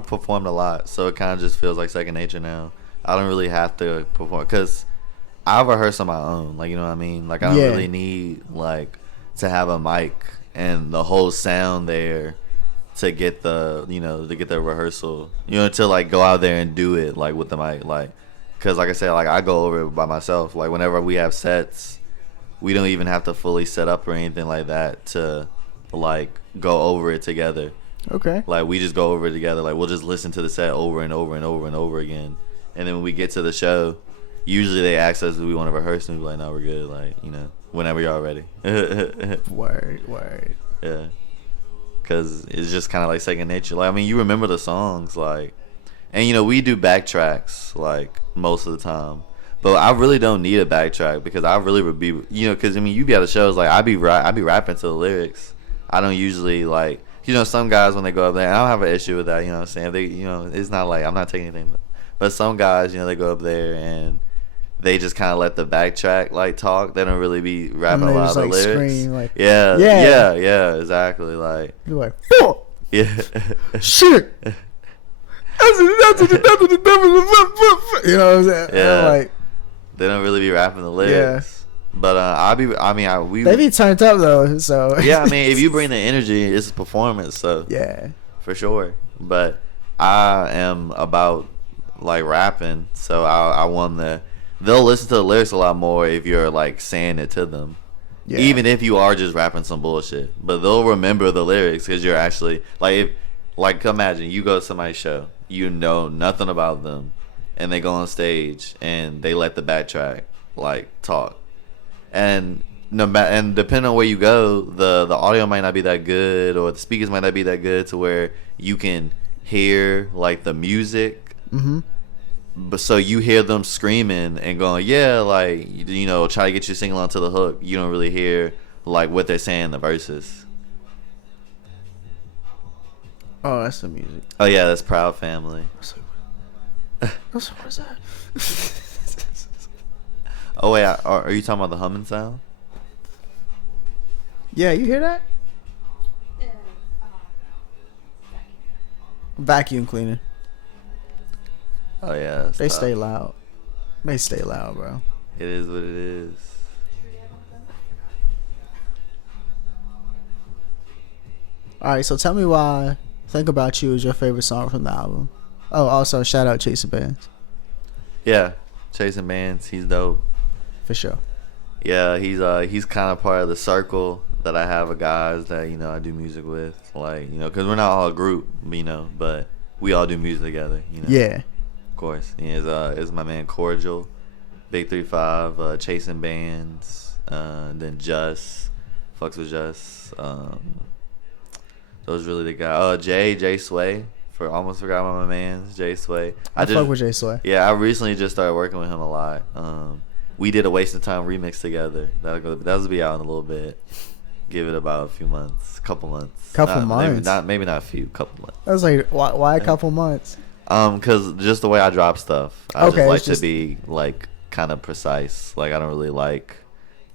performed a lot, so it kind of just feels like second nature now. I don't really have to perform because I rehearse on my own, like, you know what I mean? Like, I don't really need, like, to have a mic and the whole sound there to get the, rehearsal, to, like, go out there and do it, like, with the mic, like, because, like I said, like, I go over it by myself. Like, whenever we have sets, we don't even have to fully set up or anything like that to, like, go over it together. Okay. Like, we just go over it together. Like, we'll just listen to the set over and over and over and over again. And then when we get to the show, usually they ask us if we want to rehearse, and we're like, no, we're good. Like, whenever y'all ready. Word. Yeah. Because it's just kind of like second nature. Like, I mean, you remember the songs, like, and, we do backtracks, like, most of the time. But I really don't need a backtrack because I really would be, because, I mean, you be at the shows, like, I be rapping to the lyrics. I don't usually, like, some guys, when they go up there, I don't have an issue with that, you know what I'm saying? They, it's not like, I'm not taking anything. But some guys, they go up there and they just kind of let the backtrack, like, talk. They don't really be rapping a lot of the like, lyrics. Scream, like, Yeah, exactly. Like, you're like, oh! Yeah. Shit! You know what I'm saying? Yeah. Like, they don't really be rapping the lyrics. But they be turned up though. So yeah, I mean, if you bring the energy, it's a performance. So yeah, for sure. But I am about like rapping, so I want the. They'll listen to the lyrics a lot more if you're like saying it to them. Yeah. Even if you are just rapping some bullshit, but they'll remember the lyrics because you're actually imagine you go to somebody's show, you know nothing about them, and they go on stage and they let the backtrack like talk, and and depending on where you go, the audio might not be that good or the speakers might not be that good to where you can hear like the music. Mm-hmm. But so you hear them screaming and going, yeah, like, you know, try to get you singing along to the hook. You don't really hear like what they're saying in the verses. Oh, that's the music. Oh yeah, that's Proud Family. What is that? Oh wait, are you talking about the humming sound? Yeah, you hear that? Vacuum cleaner. Oh yeah, they stay loud. They stay loud, bro. It is what it is. All right, so tell me why "Think About You" is your favorite song from the album. Oh, also shout out Chasing Bands. Yeah, Chasing Bands. He's dope. For sure. Yeah, he's kind of part of the circle that I have of guys that, you know, I do music with. Like, you know, because we're not all a group, you know, but we all do music together, you know. Yeah. Of course. Is my man Cordial, Big 3-5, Chasing Bands, then Just, fucks with Just. Those really the guys. Jay Sway. Almost forgot about my man's Jay Sway. I fuck with Jay Sway. Yeah, I recently just started working with him a lot. We did a Waste of Time remix together. That'll be out in a little bit. Give it about a months. Maybe not a few, couple months. I was like, why a couple months? Cause just the way I drop stuff, I just like to be like kind of precise. Like I don't really like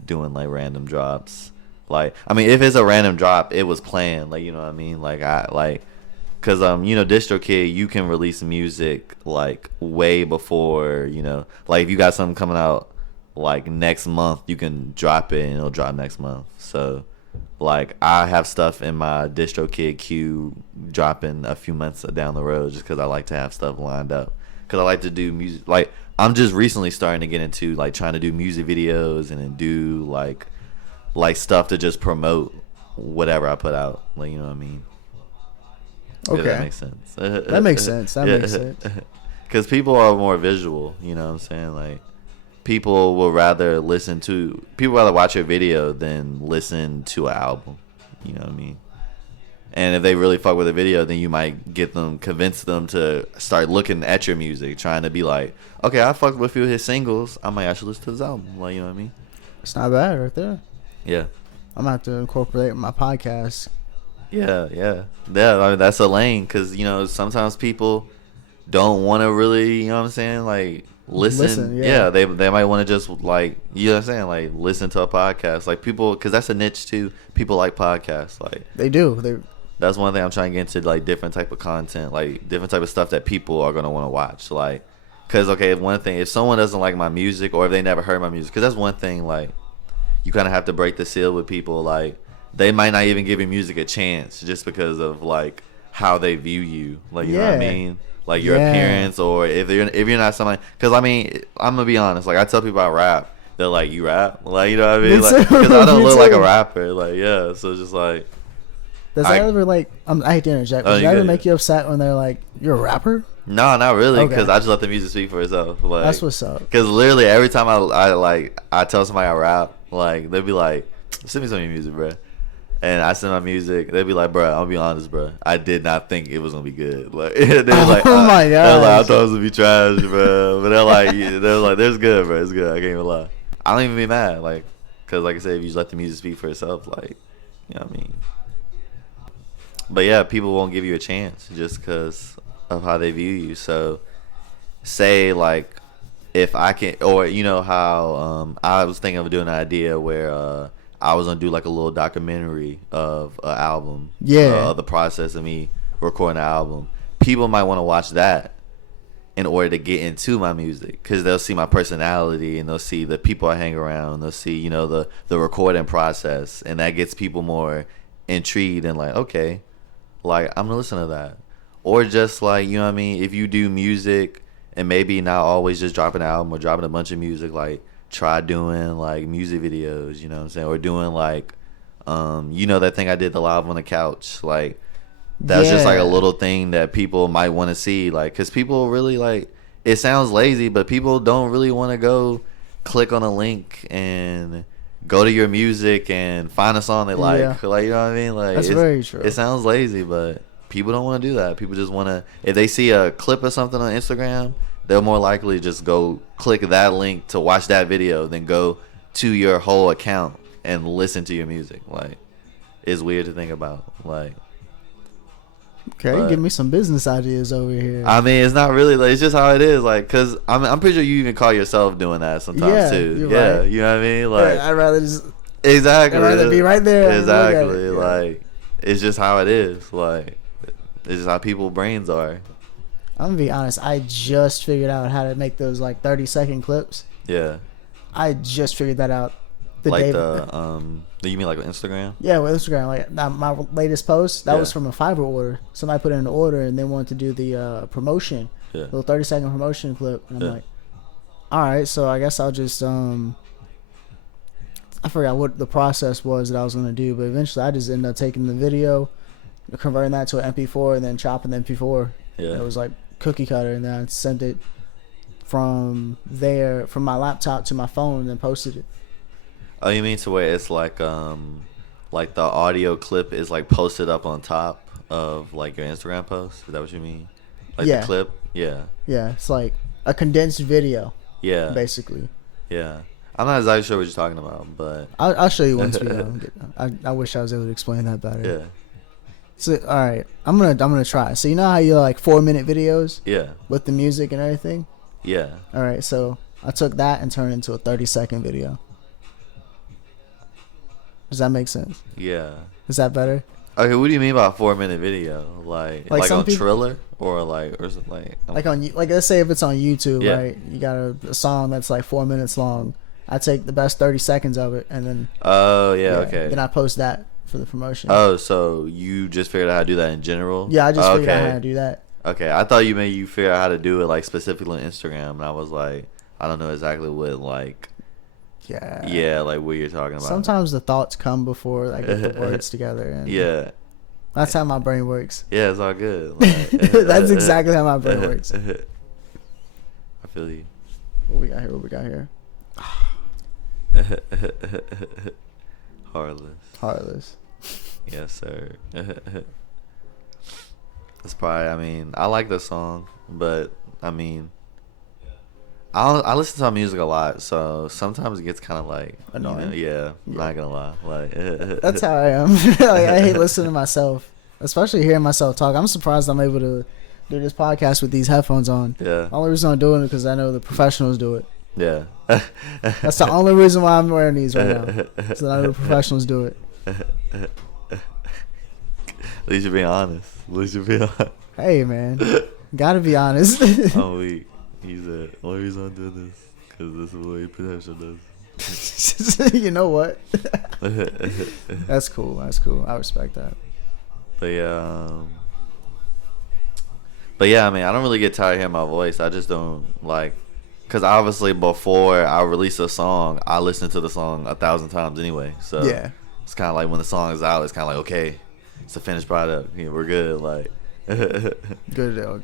doing like random drops. Like I mean, if it's a random drop, it was planned. Like you know what I mean. Cause you know, DistroKid, you can release music like way before, you know, like if you got something coming out like next month, you can drop it and it'll drop next month. So like I have stuff in my DistroKid queue dropping a few months down the road just because I like to have stuff lined up. Because I like to do music. Like I'm just recently starting to get into like trying to do music videos and then do like stuff to just promote whatever I put out. Like you know what I mean? Okay. Yeah, that makes sense. That makes sense. Makes sense. Because people are more visual, you know what I'm saying? Like, people will rather watch your video than listen to an album. You know what I mean? And if they really fuck with a video, then you might convince them to start looking at your music, trying to be like, okay, I fucked with a few of his singles. I might actually listen to his album. Like, you know what I mean? It's not bad right there. Yeah. I'm going to have to incorporate my podcast. Yeah. I mean, that's a lane because, you know, sometimes people don't want to really, you know what I'm saying, like, listen. Yeah, they might want to just, like, you know what I'm saying, like, listen to a podcast. Like, people, because that's a niche, too. People like podcasts. Like, they do. That's one thing I'm trying to get into, like, different type of content, like, different type of stuff that people are going to want to watch. Like, because, okay, one thing, if someone doesn't like my music or if they never heard my music, because that's one thing, like, you kind of have to break the seal with people, like, they might not even give your music a chance just because of like how they view you, like you know what I mean, like your appearance, or if you're not somebody. Because I mean, I'm gonna be honest. Like I tell people I rap, they're like, "You rap?" Like you know what I mean? Like because I don't look like a rapper. Like yeah, so it's just like. Does that ever like? I hate to interject. Does that ever make you upset when they're like, "You're a rapper"? No, not really. Because I just let the music speak for itself. Like that's what's up. Because literally every time I tell somebody I rap, like they'll be like, "Send me some of your music, bro." And I send my music, they'd be like, bro, I'll be honest, bro. I did not think it was going to be good. Like, they were like, oh my God. They're like, I thought it was going to be trash, bro. But they're like, there's good, bro. It's good. I can't even lie. I don't even be mad. Like, because like I said, if you just let the music speak for itself, like, you know what I mean? But yeah, people won't give you a chance just because of how they view you. So, say, like, if I can, or you know how I was thinking of doing an idea where, I was gonna do like a little documentary of an album. Yeah. The process of me recording an album. People might want to watch that in order to get into my music, because they'll see my personality and they'll see the people I hang around. They'll see, you know, the recording process, and that gets people more intrigued and like, okay, like I'm gonna listen to that. Or just like, you know what I mean, if you do music and maybe not always just dropping an album or dropping a bunch of music, like try doing like music videos, you know what I'm saying, or doing like you know, that thing I did, the live on the couch, like that's just like a little thing that people might want to see, like, because people really like, it sounds lazy, but people don't really want to go click on a link and go to your music and find a song they like. Yeah. Like, you know what I mean? Like, That's very true. It sounds lazy, but people don't want to do that. People just want to, if they see a clip of something on Instagram, they'll more likely just go click that link to watch that video than go to your whole account and listen to your music. Like, it's weird to think about. Like, okay, give me some business ideas over here. I mean, it's not really, like, it's just how it is. Like, cause I'm pretty sure you even call yourself doing that sometimes too. Yeah, right. You know what I mean? Like, I'd rather just I'd rather be right there. Exactly. Like, it's just how it is. Like, it's just how people's brains are. I'm gonna be honest. I just figured out how to make those like 30-second clips. Yeah. I just figured that out. Do you mean like Instagram? Yeah, with Instagram. Like my latest post, that was from a Fiverr order. Somebody put in an order and they wanted to do the promotion, little 30-second promotion clip. And I'm like, all right, so I guess I'll just I forgot what the process was that I was gonna do, but eventually I just ended up taking the video, converting that to an MP4, and then chopping the MP4. Yeah, it was like cookie cutter, and then I sent it from there from my laptop to my phone, and then posted it. Oh, you mean to where it's like the audio clip is like posted up on top of like your Instagram post? Is that what you mean? Like the clip? Yeah. Yeah, it's like a condensed video. Yeah. Basically. Yeah. I'm not exactly sure what you're talking about, but I'll show you once we I wish I was able to explain that better. Yeah. So all right, I'm gonna try. So you know how you like 4-minute videos? Yeah. With the music and everything? Yeah. All right, so I took that and turned it into a 30-second video. Does that make sense? Yeah. Is that better? Okay, what do you mean by a 4-minute video? Like on Triller or something like on let's say if it's on YouTube, right? You got a song that's like 4 minutes long. I take the best 30 seconds of it and then okay. Then I post that for the promotion. Oh, so you just figured out how to do that in general? Yeah, I just figured out how to do that. Okay, I thought you figured out how to do it like specifically on Instagram, and I was like, I don't know exactly what like. Yeah, like what you're talking about. Sometimes the thoughts come before I get the words together. And that's how my brain works. Yeah, it's all good. Like, that's exactly how my brain works. I feel you. What we got here? Heartless. Yes, sir. That's probably, I mean, I like the song, but I mean, I listen to my music a lot, so sometimes it gets kind of like annoying. Not gonna lie. Like that's how I am. Like, I hate listening to myself, especially hearing myself talk. I'm surprised I'm able to do this podcast with these headphones on. Yeah. The only reason I'm doing it because I know the professionals do it. Yeah. That's the only reason why I'm wearing these right now. So I know the professionals do it. At least you're being honest. Hey, man. Gotta be honest. I'm weak. He said, only reason I'm doing this because this is what professional does. You know what? That's cool. I respect that. But yeah, I mean, I don't really get tired of hearing my voice. I just don't like, because obviously before I release a song, I listen to the song 1,000 times anyway. So yeah, it's kind of like when the song is out, it's kind of like, okay, it's a finished product. Yeah, we're good. Like. Good.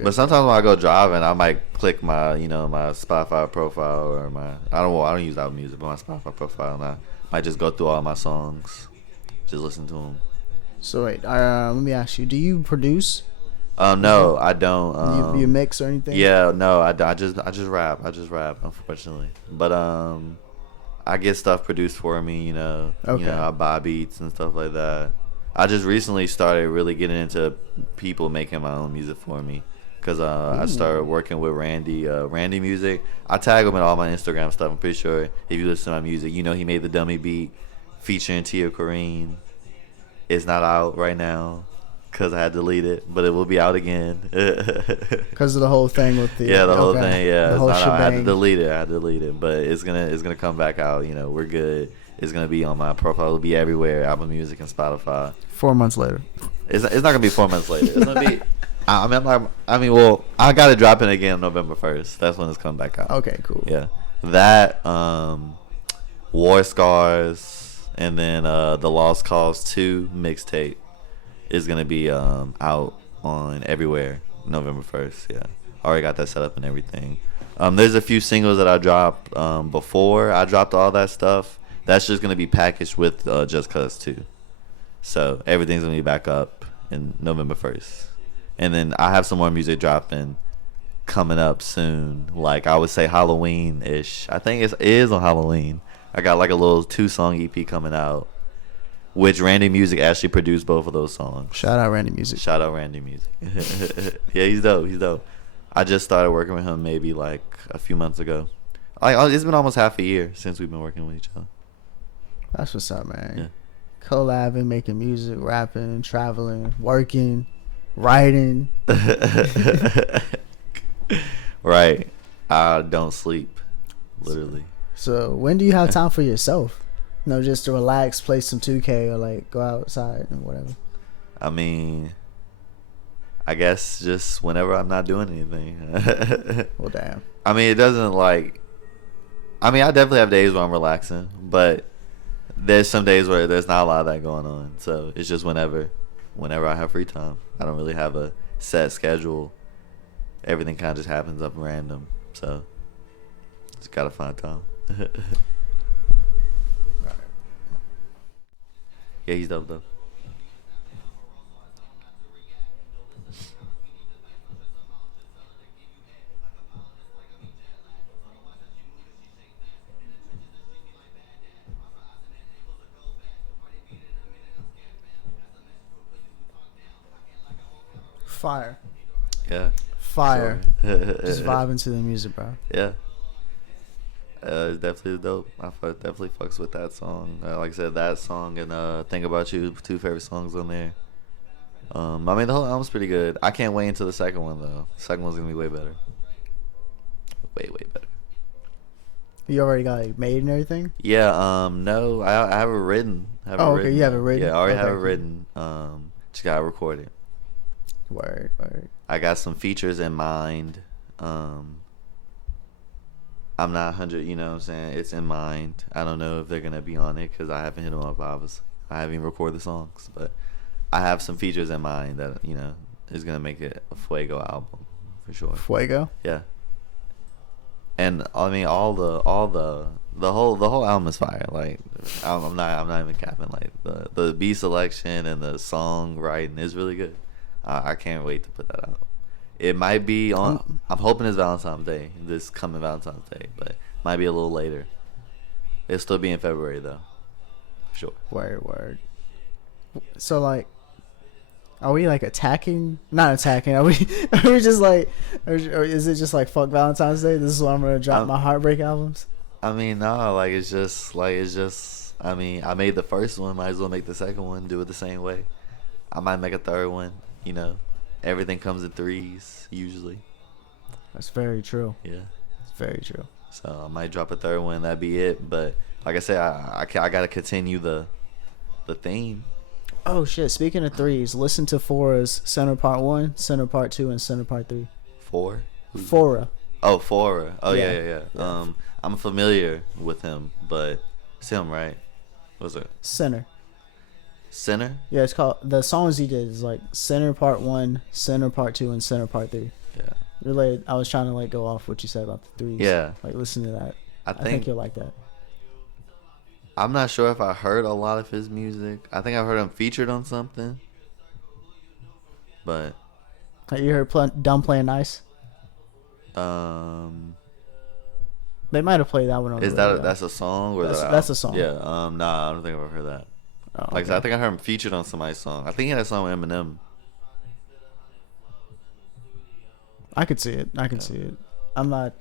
But sometimes when I go driving, I might click my my Spotify profile or I don't use Apple Music, but my Spotify profile, and I might just go through all my songs, just listen to them. So wait, let me ask you: do you produce? No, I don't. You mix or anything? Yeah, no, I just rap. Unfortunately, but I get stuff produced for me. I buy beats and stuff like that. I just recently started really getting into people making my own music for me, because I started working with Randy Music. I tag him in all my Instagram stuff. I'm pretty sure if you listen to my music, he made the dummy beat featuring Tia Corrine. It's not out right now. because I had to delete it, but it will be out again. Because of the whole thing with the the whole thing. Yeah, the whole I had to shebang. delete it. But it's gonna come back out. You know, we're good. It's gonna be on my profile. It'll be everywhere. Apple Music and Spotify. 4 months later. It's not gonna be 4 months later. It's gonna be. Well, I got to drop it again on November 1st. That's when it's coming back out. Okay, cool. Yeah, that War Scars, and then the Lost Cause 2 mixtape is gonna be out on everywhere November 1st. Yeah, already got that set up and everything. There's a few singles that I dropped before I dropped all that stuff. That's just gonna be packaged with Just Cause 2. So everything's gonna be back up in November 1st. And then I have some more music dropping coming up soon. Like I would say Halloween-ish. I think it is on Halloween. I got like a little 2-song EP coming out, which Randy Music actually produced both of those songs. Shout out Randy Music. Shout out Randy Music. Yeah, he's dope. I just started working with him maybe like a few months ago. It's been almost half a year since we've been working with each other. That's what's up, man. Yeah. Collabing, making music, rapping, traveling, working, writing. Right. I don't sleep. Literally. So when do you have time for yourself? Just to relax, play some 2K, or like go outside and whatever. I mean, I guess just whenever I'm not doing anything. Well, damn. I mean, it doesn't like. I mean, I definitely have days where I'm relaxing, but there's some days where there's not a lot of that going on. So it's just whenever I have free time. I don't really have a set schedule. Everything kind of just happens up random. So just gotta find time. Yeah, he's dope though. Fire. Yeah. Fire. Sure. Just vibing to the music, bro. Yeah. It's definitely dope. Definitely fucks with that song. Like I said, that song and Think About You, 2 favorite songs on there. I mean, the whole album's pretty good. I can't wait until the second one, though. The second one's going to be way better. Way better. You already got it made and everything? Yeah, no, I have it written. Okay, you have it written? Yeah, I already have it cool. written. Just got to record it. Word. I got some features in mind. I'm not 100, you know what I'm saying? It's in mind. I don't know if they're going to be on it because I haven't hit them up, obviously. I haven't even recorded the songs. But I have some features in mind that, is going to make it a Fuego album for sure. Fuego? Yeah. And, I mean, the whole album is fire. Like, I'm not even capping. Like, the beat selection and the song writing is really good. I can't wait to put that out. It might be on. I'm hoping it's Valentine's Day. This coming Valentine's Day, but might be a little later. It'll still be in February though. Sure. Word. So like, are we like attacking? Not attacking. Are we just like, or is it just like fuck Valentine's Day? This is when I'm gonna drop my heartbreak albums. I mean, no. It's just. I mean, I made the first one. Might as well make the second one. Do it the same way. I might make a third one. Everything comes in 3s usually. That's very true. Yeah, it's very true. So I might drop a third one. That'd be it. But like I said, I gotta continue the theme. Oh shit! Speaking of 3s, listen to Fora's Center Part 1, Center Part 2, and Center Part 3. Fora. Oh, Fora. Oh yeah. I'm familiar with him, but it's him, right? What's it? Center. Yeah, it's called, the songs he did is like Center Part 1, Center Part 2, and Center Part 3. Yeah. Related. I was trying to like go off what you said about the 3s. Yeah. Like listen to that. I think you'll like that. I'm not sure if I heard a lot of his music. I think I've heard him featured on something. But. You heard Dumb Playing Nice? They might have played that one on. That's a song or that's a song? Yeah. Nah, I don't think I've ever heard that. Oh, like I said, I think I heard him featured on somebody's song. I think he had a song with Eminem. I could see it. See it. I'm not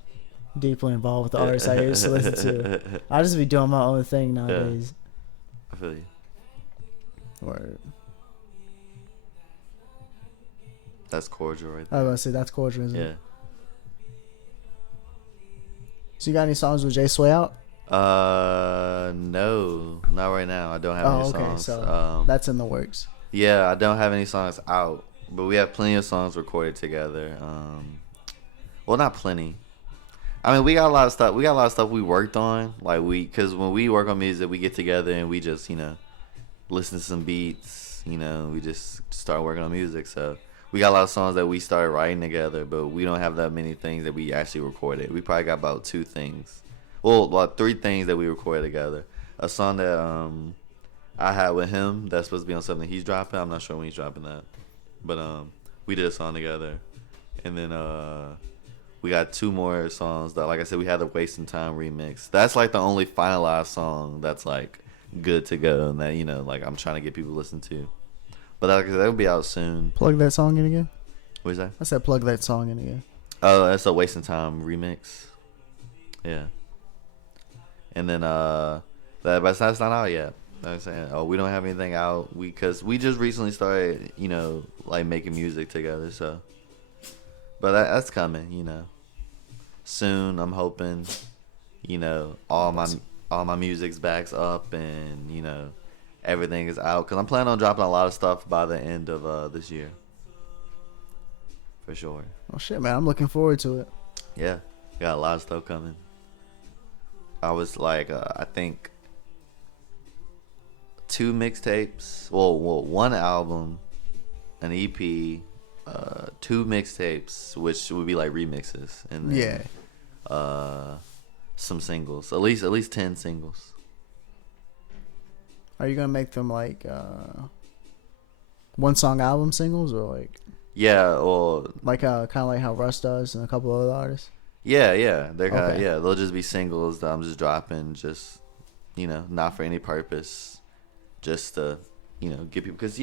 deeply involved with the artists I used to listen to. I just be doing my own thing nowadays. I feel you. Word. That's cordial right I was there. about to say that's cordial, isn't Yeah. it? So you got any songs with Jay Sway out? No, not right now. I don't have any okay. songs. So that's in the works. Yeah, I don't have any songs out, but we have plenty of songs recorded together. Well, not plenty. I mean, we got a lot of stuff. We got a lot of stuff we worked on. Like because when we work on music, we get together and we just listen to some beats. We just start working on music. So we got a lot of songs that we started writing together, but we don't have that many things that we actually recorded. We probably got about 2 things. Well, about 3 things that we recorded together. A song that I had with him that's supposed to be on something he's dropping. I'm not sure when he's dropping that, but we did a song together, and then we got 2 more songs that, like I said, we had the Wasting Time remix. That's like the only finalized song that's like good to go, and that like I'm trying to get people to listen to. But like I said, that'll be out soon. Plug that song in again. What is that? I said plug that song in again. Oh, that's a Wasting Time remix. Yeah. And then but that's not out yet. I'm saying, we don't have anything out. Because we just recently started, like making music together. So, but that's coming, soon. I'm hoping, all my music's backs up and everything is out. Cause I'm planning on dropping a lot of stuff by the end of this year. For sure. Oh shit, man! I'm looking forward to it. Yeah, got a lot of stuff coming. I was like, I think 2 mixtapes. Well, 1 album, an EP, 2 mixtapes, which would be like remixes, and then some singles. At least 10 singles. Are you gonna make them like 1-song album singles or like? Yeah, well, like kind of like how Russ does and a couple other artists. Yeah, they're kind of Okay. they'll just be singles that I'm just dropping, just not for any purpose, just to get people, because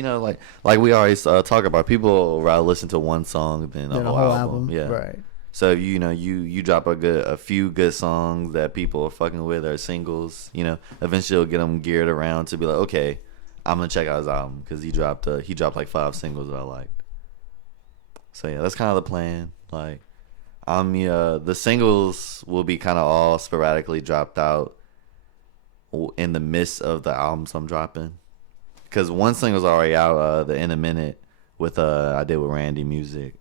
like we always talk about, people rather listen to one song than a whole album. Yeah, right. So if you drop a few good songs that people are fucking with, or singles, eventually you'll get them geared around to be like, okay, I'm gonna check out his album because he dropped like 5 singles that I liked. So yeah, that's kind of the plan. Like, the singles will be kind of all sporadically dropped out in the midst of the albums I'm dropping. Because one single's already out, the In a Minute, with I did with Randy Music.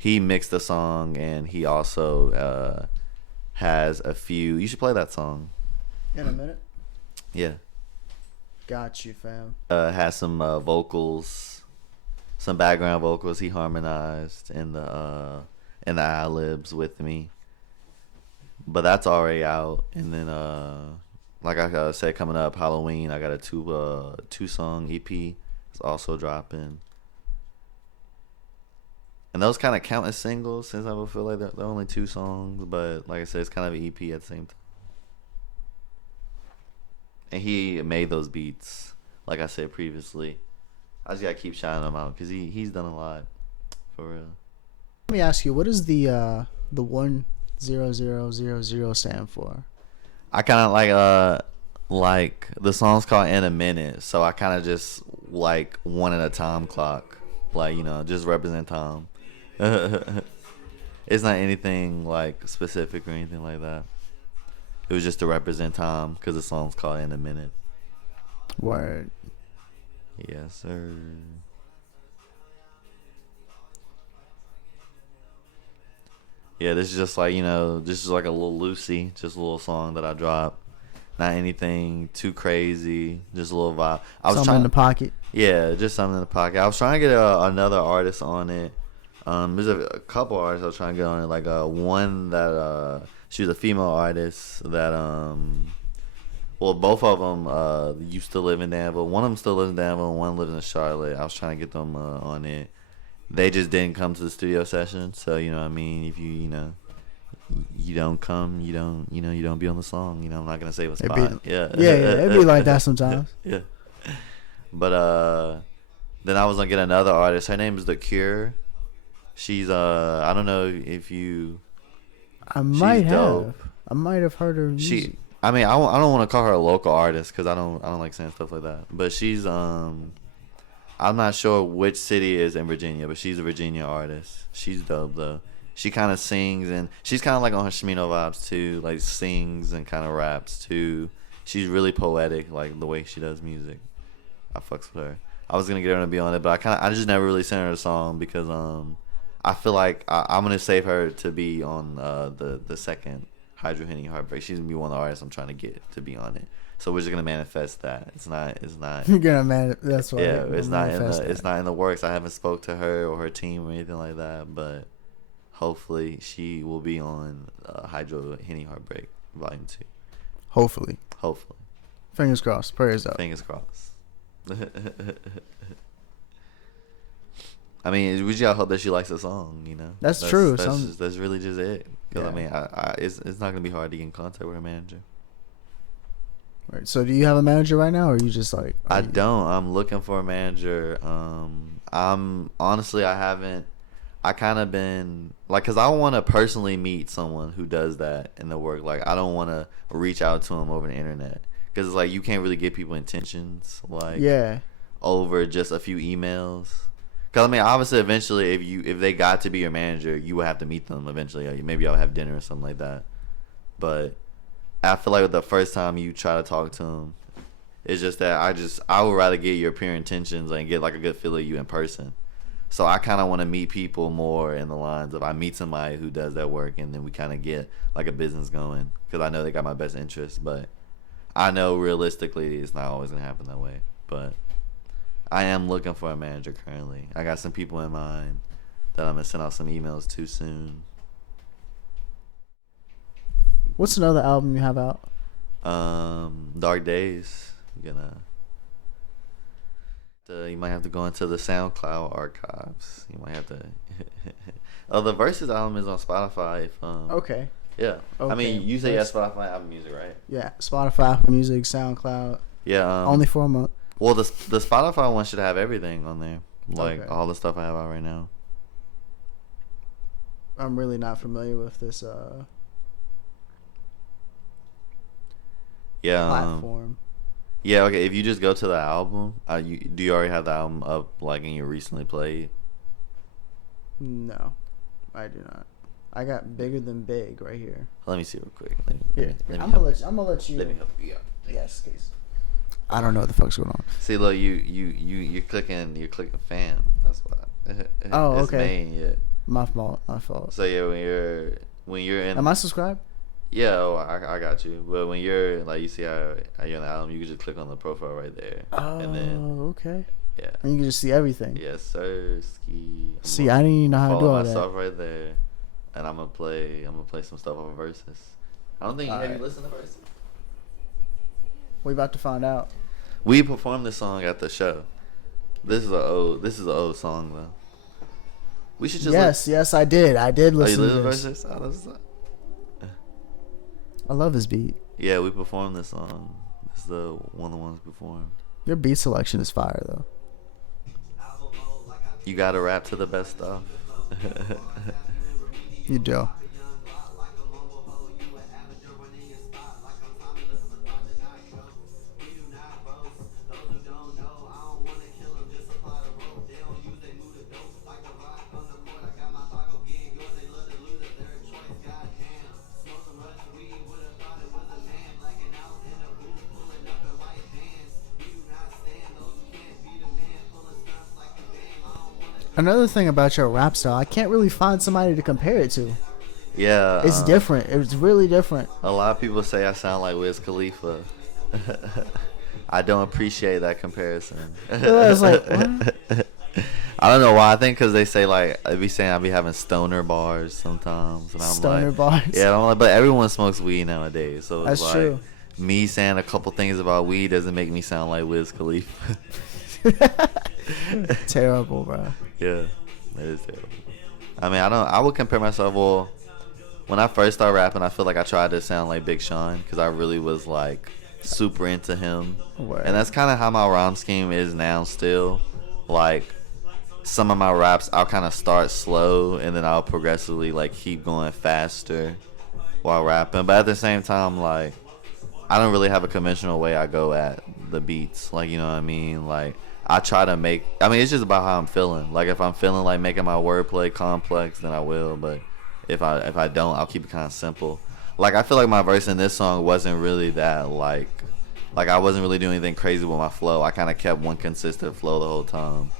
He mixed the song, and he also has a few. You should play that song. In a Minute. Yeah. Got you, fam. Has some vocals, some background vocals. He harmonized in the ad-libs with me. But that's already out. And then like I said, coming up Halloween, I got a 2-song EP. It's also dropping. And those kind of count as singles, since I would feel like they're only 2 songs. But like I said, it's kind of an EP at the same time. And he made those beats, like I said previously. I just gotta keep shouting him out because he's done a lot, for real. Let me ask you, what does the 10000 stand for? I kind of like the song's called In a Minute, so I kind of just like wanted a time clock, like just represent time. It's not anything like specific or anything like that. It was just to represent time because the song's called In a Minute. Word. Yes, sir. Yeah, this is just like, this is like a little Lucy, just a little song that I dropped. Not anything too crazy, just a little vibe. Something in the pocket. Yeah, just something in the pocket. I was trying to get another artist on it. There's a couple artists I was trying to get on it. Like one that she was a female artist that well, both of them used to live in Danville. One of them still lives in Danville, and one lives in Charlotte. I was trying to get them on it. They just didn't come to the studio session. So you know what I mean. If you don't come, you don't be on the song. I'm not gonna save a spot. Yeah, it'd be like that sometimes. Yeah. But then I was gonna get another artist. Her name is The Cure. She's I don't know if you. I might dope. have. I might have heard her music. I mean, I don't want to call her a local artist because I don't like saying stuff like that. But she's I'm not sure which city is in Virginia, but she's a Virginia artist. She's dope though. She kind of sings and she's kind of like on her Shmino vibes too. Like sings and kind of raps too. She's really poetic, like the way she does music. I fucks with her. I was gonna get her to be on it, but I just never really sent her a song because I feel like I'm gonna save her to be on the second Hydro Henny Heartbreak. She's gonna be one of the artists I'm trying to get to be on it. So we're just gonna manifest that. It's not. You're gonna That's why. Yeah, it's not in the works. I haven't spoke to her or her team or anything like that, but hopefully she will be on Hydro Henny Heartbreak Volume 2. Hopefully. Fingers crossed. Prayers up. Fingers crossed. I mean, we just hope that she likes the song. You know, that's true. That's really just it. Because I mean, it's not gonna be hard to get in contact with her manager. Right. So, do you have a manager right now, or are you just like? I don't. I'm looking for a manager. I'm honestly, I haven't. I kind of been like, cause I want to personally meet someone who does that in the work. Like, I don't want to reach out to them over the internet, cause it's like you can't really get people intentions like over just a few emails. Cause I mean, obviously, eventually, if they got to be your manager, you would have to meet them eventually. Maybe y'all have dinner or something like that. But I feel like the first time you try to talk to them, it's just that I would rather get your pure intentions and get like a good feel of you in person. So I kind of want to meet people more in the lines of I meet somebody who does that work and then we kind of get like a business going, because I know they got my best interest. But I know realistically it's not always gonna happen that way. But I am looking for a manager currently. I got some people in mind that I'm gonna send out some emails to soon. What's another album you have out? Dark Days. You might have to go into the SoundCloud archives. You might have to. The Versus album is on Spotify. Okay. Yeah. Okay. I mean, you say Spotify, Apple Music, right? Yeah, Spotify, Apple Music, SoundCloud. Yeah. Only for a month. Well, the Spotify one should have everything on there, like all the stuff I have out right now. I'm really not familiar with this platform. Yeah, okay. If you just go to the album, do you already have the album up, like, and you recently played? No, I do not. I got Bigger Than Big right here. Let me see real quick. I'm gonna let you. Let me help you out. Yes, case. I don't know what the fuck's going on. See, look, you're clicking fam. That's why. Oh, it's okay. Maine, yeah. My fault. So yeah, when you're in. Am I subscribed? Yeah, I got you. But when you're like, you see how you're on the album, you can just click on the profile right there. Oh, and then, okay. Yeah. And you can just see everything. Yes, sir. See, I didn't even know how to do all that. Follow myself right there, and I'm gonna play some stuff off of Versus. I don't think have you listened to Versus? We about to find out. We performed this song at the show. This is an old song though. We should just yes, I did. I did listen to this. Versus. I love this beat. Yeah, we performed this song. This is one of the ones performed. Your beat selection is fire though. You gotta rap to the best stuff. You do. Another thing about your rap style, I can't really find somebody to compare it to. Yeah. It's different. It's really different. A lot of people say I sound like Wiz Khalifa. I don't appreciate that comparison. I was like, what? I don't know why. I think because they say, like, I be saying I be having stoner bars sometimes. And I'm stoner bars? Yeah, I'm like, but everyone smokes weed nowadays. So it's That's like, true. Me saying a couple things about weed doesn't make me sound like Wiz Khalifa. Terrible, bro. Yeah, it is terrible. I mean, I would compare myself. Well, when I first started rapping, I feel like I tried to sound like Big Sean because I really was like super into him. Word. And that's kind of how my rhyme scheme is now. Still, like some of my raps, I'll kind of start slow and then I'll progressively like keep going faster while rapping. But at the same time, like I don't really have a conventional way I go at the beats. Like, you know what I mean? Like I try to make. I mean, it's just about how I'm feeling. Like if I'm feeling like making my wordplay complex, then I will. But if I don't, I'll keep it kind of simple. Like I feel like my verse in this song wasn't really that like I wasn't really doing anything crazy with my flow. I kind of kept one consistent flow the whole time.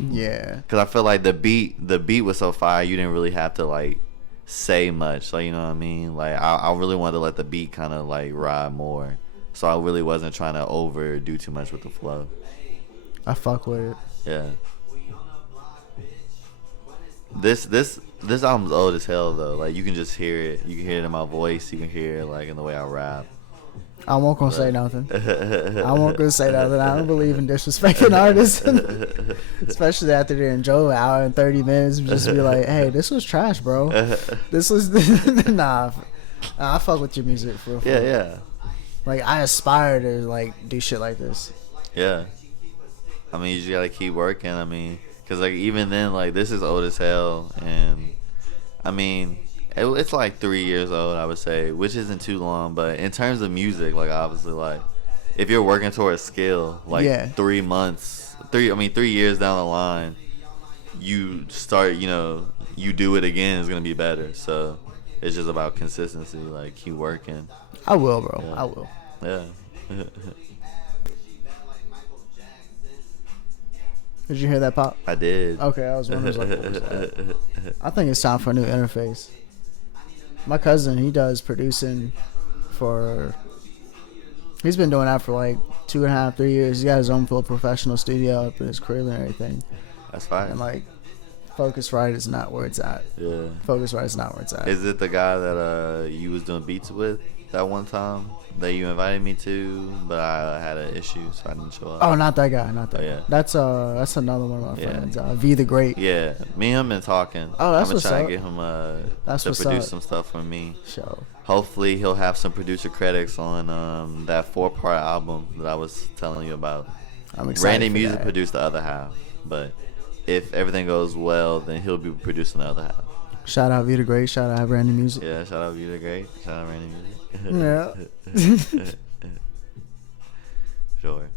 Yeah. Cause I feel like the beat was so fire. You didn't really have to like say much. Like you know what I mean. Like I really wanted to let the beat kind of like ride more. So I really wasn't trying to overdo too much with the flow. I fuck with it. Yeah. This album's old as hell though. Like you can just hear it. You can hear it in my voice. You can hear it like in the way I rap. I won't gonna say nothing. I won't gonna say nothing. I don't believe in disrespecting artists, especially after they enjoy an hour and 30 minutes. Just be like, hey, this was trash, bro. This was nah. I fuck with your music for real. Yeah. Like I aspire to like do shit like this. Yeah. I mean, you just gotta keep working. I mean, cause like even then, like this is old as hell, and I mean, it's like 3 years old, I would say, which isn't too long. But in terms of music, like obviously, like if you're working toward a skill, like 3 months, 3 years down the line, you start, you do it again, it's gonna be better. So it's just about consistency. Like keep working. I will, bro. Yeah. I will. Yeah. Did you hear that pop? I did. Okay, I was wondering like, what was that? I think it's time for a new interface. My cousin, he does producing for. He's been doing that for like 2.5, 3 years. He's got his own full professional studio up in his crib and everything. That's fine. And like, Focusrite is not where it's at. Yeah. Focusrite is not where it's at. Is it the guy that you was doing beats with that one time that you invited me to, but I had an issue, so I didn't show up? Oh, not that guy. Not that. Yeah. That's another one of my friends. V the Great. Yeah, me and him been talking. Oh, that's what's I'm up. gonna try to get him That's to what's produce up. some stuff for me. Show. Hopefully, he'll have some producer credits on that 4-part album that I was telling you about. I'm excited. Randy for Music that. produced the other half, but if everything goes well, then he'll be producing the other half. Shout out V the Great. Shout out Randy Music. Yeah, shout out You the Great. Shout out Randy Music. Yeah. Sure.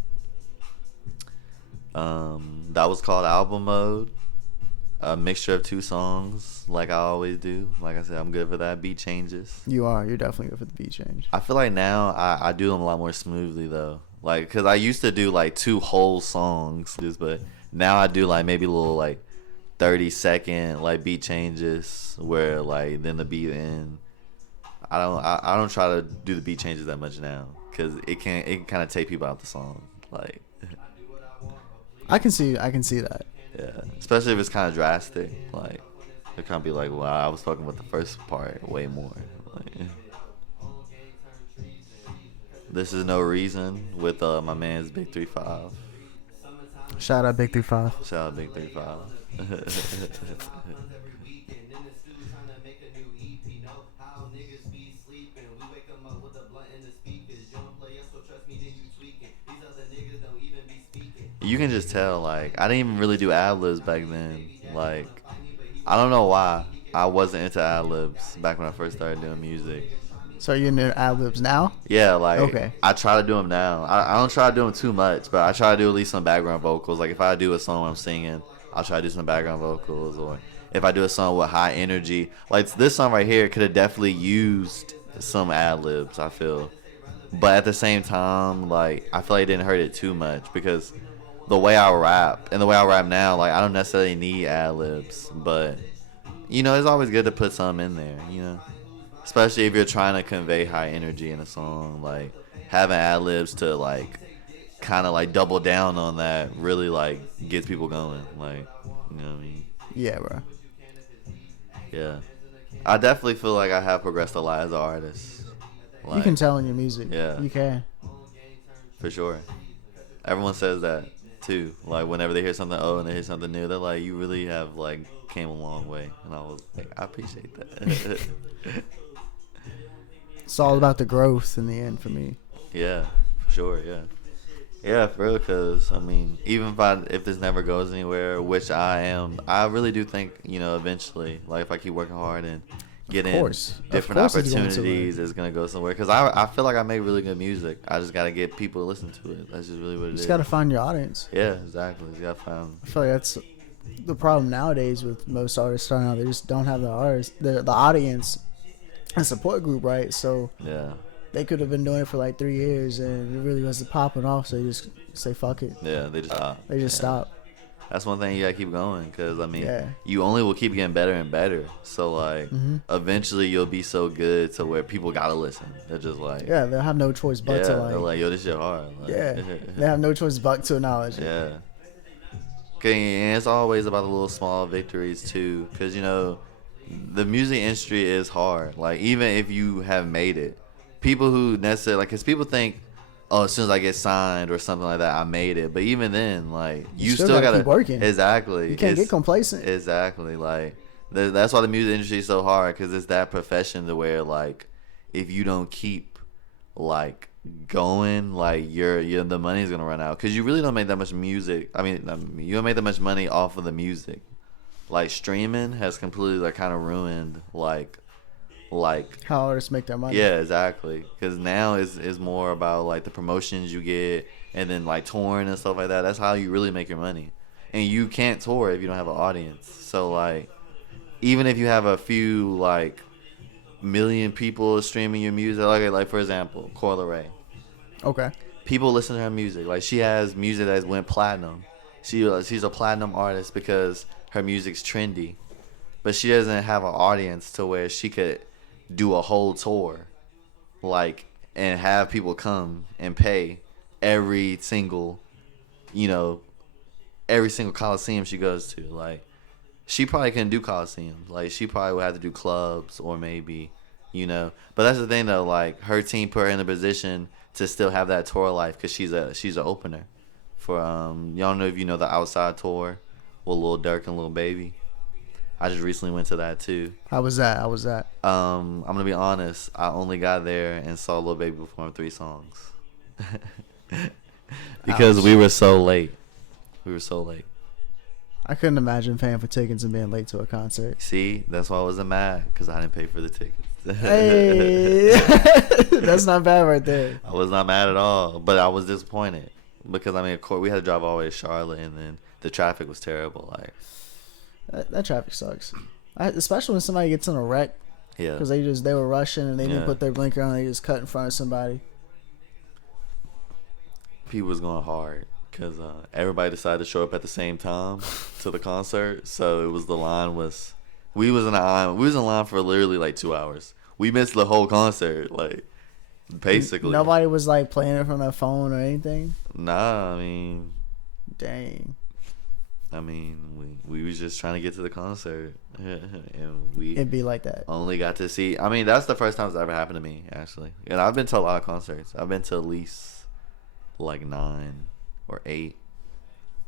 That was called Album Mode. A mixture of 2 songs, like I always do. Like I said, I'm good for that. Beat changes. You are. You're definitely good for the beat change. I feel like now I do them a lot more smoothly though. Like, cause I used to do like 2 whole songs, but now I do like maybe a little like 30-second like beat changes where like then the beat in. I don't try to do the beat changes that much now, cause it can kind of take people out the song. Like, I can see that. yeah, especially if it's kind of drastic. Like, it kind of be like, wow, I was fucking with the first part way more. Like, This Is No Reason with my man's Big 3-5. Shout out Big 3-5. Shout out Big 3-5. You can just tell, like, I didn't even really do ad-libs back then. Like, I don't know why I wasn't into ad-libs back when I first started doing music. So you're into ad-libs now? Yeah, like, okay. I try to do them now. I don't try to do them too much, but I try to do at least some background vocals. Like, if I do a song where I'm singing, I'll try to do some background vocals. Or if I do a song with high energy, like this song right here could have definitely used some ad-libs, I feel. But at the same time, like, I feel like it didn't hurt it too much because the way I rap and the way I rap now, like, I don't necessarily need ad-libs. But, it's always good to put some in there, Especially if you're trying to convey high energy in a song, like having ad-libs to like kind of like double down on that really like gets people going, like, you know what I mean? Yeah, bro. Yeah, I definitely feel like I have progressed a lot as an artist. Like, you can tell in your music. Yeah, you can. For sure. Everyone says that too. Like whenever they hear something old and they hear something new, they're like, "You really have like came a long way," and I was like, "I appreciate that." It's all about the growth in the end for me. Yeah, for sure. Yeah, for real. Cause I mean, even if this never goes anywhere, which I really do think, eventually, like if I keep working hard and getting different Of course it's going opportunities somewhere. is gonna go somewhere. Cause I feel like I make really good music. I just gotta get people to listen to it. That's just really what it You is. just got to find your audience. Yeah, exactly. You gotta find. I feel like that's the problem nowadays with most artists starting out. They just don't have the audience and support group, right? So Yeah. they could have been doing it for like 3 years and it really wasn't popping off. So they just say fuck it. Yeah, they just stop. They just stop. That's one thing you gotta keep going, cause I mean, Yeah. you only will keep getting better and better. So like, eventually you'll be so good to where people gotta listen. They're just like, Yeah, they'll have no choice but to they're like, yo, this shit hard. Like, yeah, they have no choice but to acknowledge it. yeah. Okay, and it's always about the little small victories too, cause you know, the music industry is hard. Like even if you have made it, people who necessarily like, cause people think, oh, as soon as I get signed or something like that, I made it. But even then, like you still gotta keep working. Exactly. You can't get complacent. Exactly. Like that's why the music industry is so hard, because it's that profession to where like if you don't keep like going, like you're the money's gonna run out, because you really don't make that much music. I mean, you don't make that much money off of the music. Like streaming has completely like kind of ruined like How artists make their money. yeah, exactly. Because now is more about like the promotions you get, and then like touring and stuff like that. That's how you really make your money. And you can't tour if you don't have an audience. So like, even if you have a few like million people streaming your music, like for example, Coil Ray. Okay. People listen to her music. Like she has music that went platinum. She's a platinum artist because her music's trendy, but she doesn't have an audience to where she could do a whole tour, like, and have people come and pay every single, every single Coliseum she goes to. Like, she probably couldn't do Coliseums. Like, she probably would have to do clubs or maybe, But that's the thing though. Like, her team put her in a position to still have that tour life because she's an opener for y'all know if you know the Outside tour with Lil Durk and Lil Baby. I just recently went to that too. How was that? I'm gonna be honest. I only got there and saw Lil Baby perform 3 songs because we were so late. I couldn't imagine paying for tickets and being late to a concert. See, that's why I wasn't mad, because I didn't pay for the tickets. Hey, that's not bad right there. I was not mad at all, but I was disappointed because I mean, of course, we had to drive all the way to Charlotte, and then the traffic was terrible. Like that traffic sucks, especially when somebody gets in a wreck. Yeah, because they were rushing and they didn't put their blinker on. They just cut in front of somebody. People was going hard because everybody decided to show up at the same time to the concert, so it was we was in line for literally like 2 hours. We missed the whole concert, like basically. Nobody was like playing it from their phone or anything. Nah, I mean, dang. I mean, we was just trying to get to the concert, and it'd be like that. Only got to see. I mean, that's the first time it's ever happened to me, actually. And I've been to a lot of concerts. I've been to at least like 9 or 8.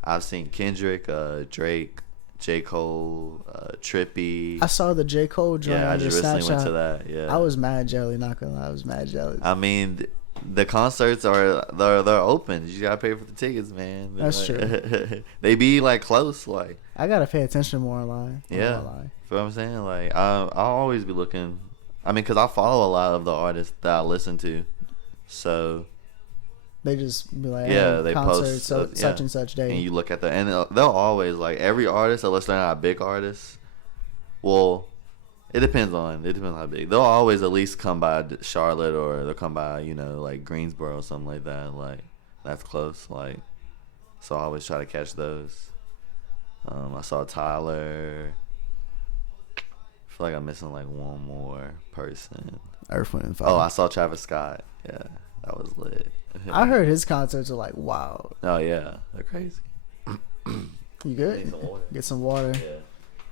I've seen Kendrick, Drake, J. Cole, Trippie. I saw the J. Cole joint. Yeah, I just recently went to that. Yeah, I was mad jelly. Not gonna lie, I was mad jelly. I mean, the concerts they're open. You gotta pay for the tickets, man. That's like, true. They be like close, like. I gotta pay attention more online. Yeah, you know what I'm saying? Like, I'll always be looking. I mean, cause I follow a lot of the artists that I listen to, so. They just be like, yeah, they post such and such day, and you look at and they'll always like every artist, unless they're not a big artist. Well, it depends on how big. They'll always at least come by Charlotte, or they'll come by like Greensboro or something like that. Like that's close. Like, so I always try to catch those. I saw Tyler. I feel like I'm missing like one more person. Earth, Wind, and Fire. Oh, I saw Travis Scott. Yeah, that was lit. I heard his concerts are like wow. Oh yeah, they're crazy. You good? Get some water.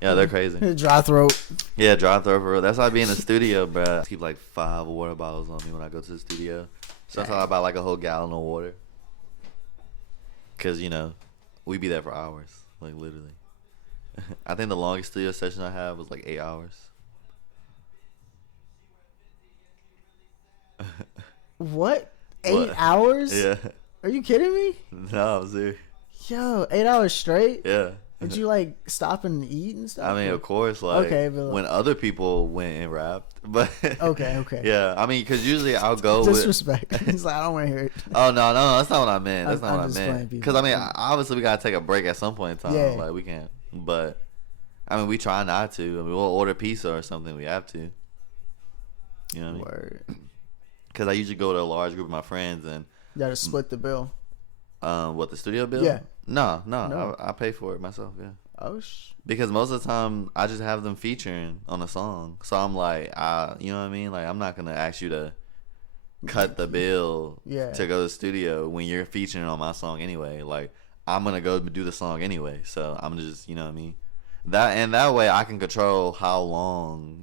Yeah, they're crazy. Dry throat. Yeah, dry throat for real. That's why I be in the studio, bro. I keep like 5 water bottles on me when I go to the studio. Sometimes I buy like a whole gallon of water. Cause we be there for hours, like literally. I think the longest studio session I had was like 8 hours. What? 8 hours? Yeah. Are you kidding me? No, I'm serious. Yo, 8 hours straight? Yeah. Did you like stop and eat and stuff? I mean, of course, like okay, but when other people went and rapped, but okay. Yeah, I mean, because usually I'll go disrespect. He's like, I don't want to hear it. Oh no, that's not what I meant. That's not I'm what I meant. just Because I mean, obviously we gotta take a break at some point in time. Yeah. Like we can't, but I mean, we try not to. I mean, we'll order pizza or something. We have to. You know what I mean? Word. Because I usually go to a large group of my friends and you gotta split the bill. What, the studio bill? Yeah. No. I pay for it myself. Yeah. Oh Because most of the time I just have them featuring on a song, so I'm like, you know what I mean? Like I'm not gonna ask you to cut the bill to go to the studio when you're featuring on my song anyway. Like I'm gonna go do the song anyway, so I'm just, you know what I mean? That way I can control how long,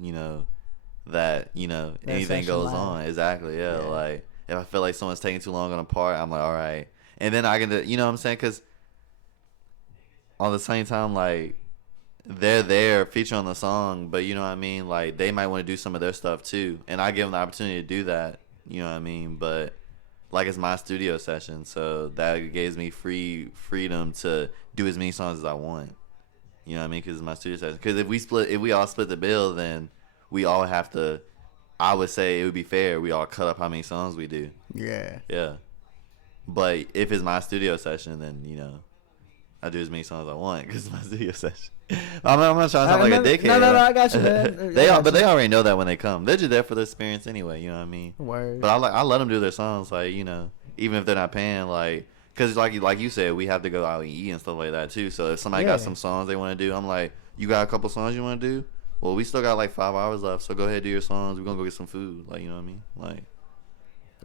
that anything goes on. Exactly. Yeah. Like if I feel like someone's taking too long on a part, I'm like, all right, and then I can, you know what I'm saying? Because on the same time, like they're there featuring on the song, but you know what I mean? Like they might want to do some of their stuff too, and I give them the opportunity to do that. You know what I mean? But like it's my studio session, so that gives me freedom to do as many songs as I want. You know what I mean? Because it's my studio session. Because if we all split the bill, then we all have to. I would say it would be fair. We all cut up how many songs we do. Yeah. Yeah. But if it's my studio session, then I do as many songs as I want because it's my studio session. I'm not trying to sound like a dickhead. No, I got you, man. They already know that when they come. They're just there for the experience anyway. You know what I mean? Word. But I let them do their songs, like even if they're not paying, like because like you said, we have to go out and eat and stuff like that too. So if somebody got some songs they want to do, I'm like, you got a couple songs you want to do? Well, we still got like 5 hours left, so go ahead and do your songs. We're gonna go get some food, like you know what I mean? Like,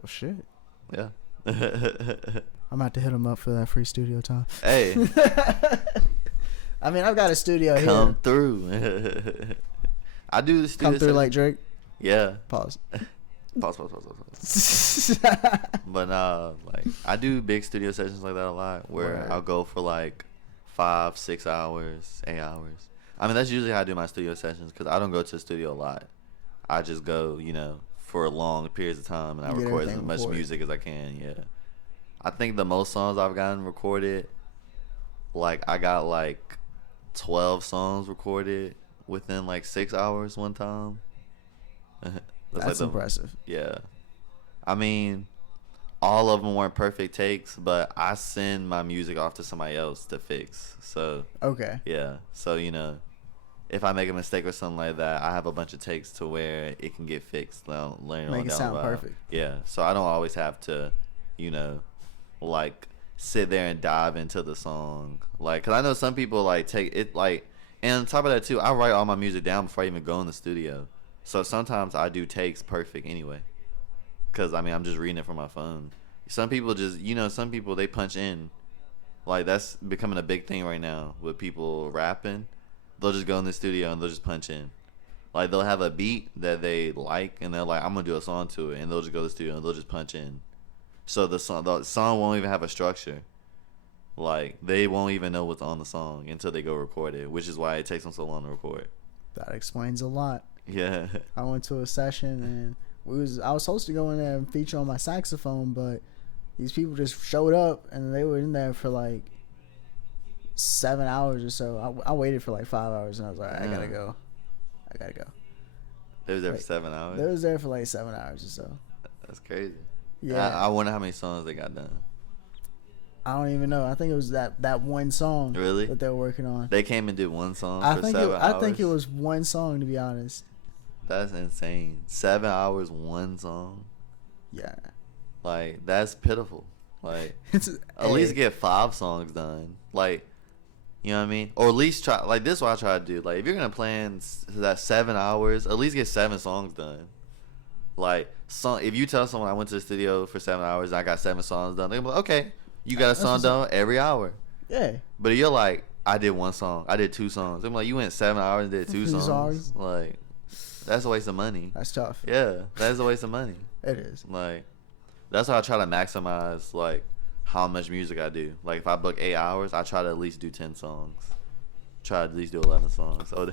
oh shit. Yeah. I'm about to hit him up for that free studio time. Hey. I mean, I've got a studio here. Come through. I do the studio. Come through like Drake. Yeah. Pause. Pause. But like I do big studio sessions like that a lot, where I'll go for like 5, 6 hours, 8 hours. I mean, that's usually how I do my studio sessions because I don't go to the studio a lot. I just go, for long periods of time, and I record as much music as I can. Yeah. I think the most songs I've gotten recorded, like I got like 12 songs recorded within like 6 hours one time. That's like impressive. Yeah. I mean, all of them weren't perfect takes, but I send my music off to somebody else to fix. So okay. Yeah. So if I make a mistake or something like that, I have a bunch of takes to where it can get fixed. Make it sound perfect. Yeah. So I don't always have to, like sit there and dive into the song. Like, cause I know some people like take it like, and on top of that too, I write all my music down before I even go in the studio. So sometimes I do takes perfect anyway. Cause I mean, I'm just reading it from my phone. Some people just, some people they punch in. Like that's becoming a big thing right now with people rapping. They'll just go in the studio and they'll just punch in. Like they'll have a beat that they like and they're like, I'm gonna do a song to it, and they'll just go to the studio and they'll just punch in. So the song won't even have a structure. Like they won't even know what's on the song until they go record it, which is why it takes them so long to record. That explains a lot. Yeah. I went to a session and I was supposed to go in there and feature on my saxophone, but these people just showed up and they were in there for like 7 hours or so. I waited for like 5 hours and I was like, I gotta go. They was there for 7 hours? They was there for like 7 hours or so. That's crazy. Yeah. I wonder how many songs they got done. I don't even know. I think it was that one song really that they were working on. They came and did one song for 7 hours? I think it was one song, to be honest. That's insane. 7 hours, one song? Yeah. Like, that's pitiful. Like, at least get 5 songs done. Like, you know what I mean? Or at least try, like, this is what I try to do. Like, if you're going to plan that 7 hours, at least get 7 songs done. Like, if you tell someone I went to the studio for 7 hours and I got 7 songs done, they're like, okay, you got a song done every hour. Yeah. But if you're like, I did 1 song, I did 2 songs. I'm like, you went 7 hours and did 2 songs? Like, that's a waste of money. That's tough. Yeah, that's a waste of money. It is. Like, that's why I try to maximize, like, how much music I do. Like, if I book 8 hours, I try to at least do 10 songs. Try to at least do 11 songs. Oh,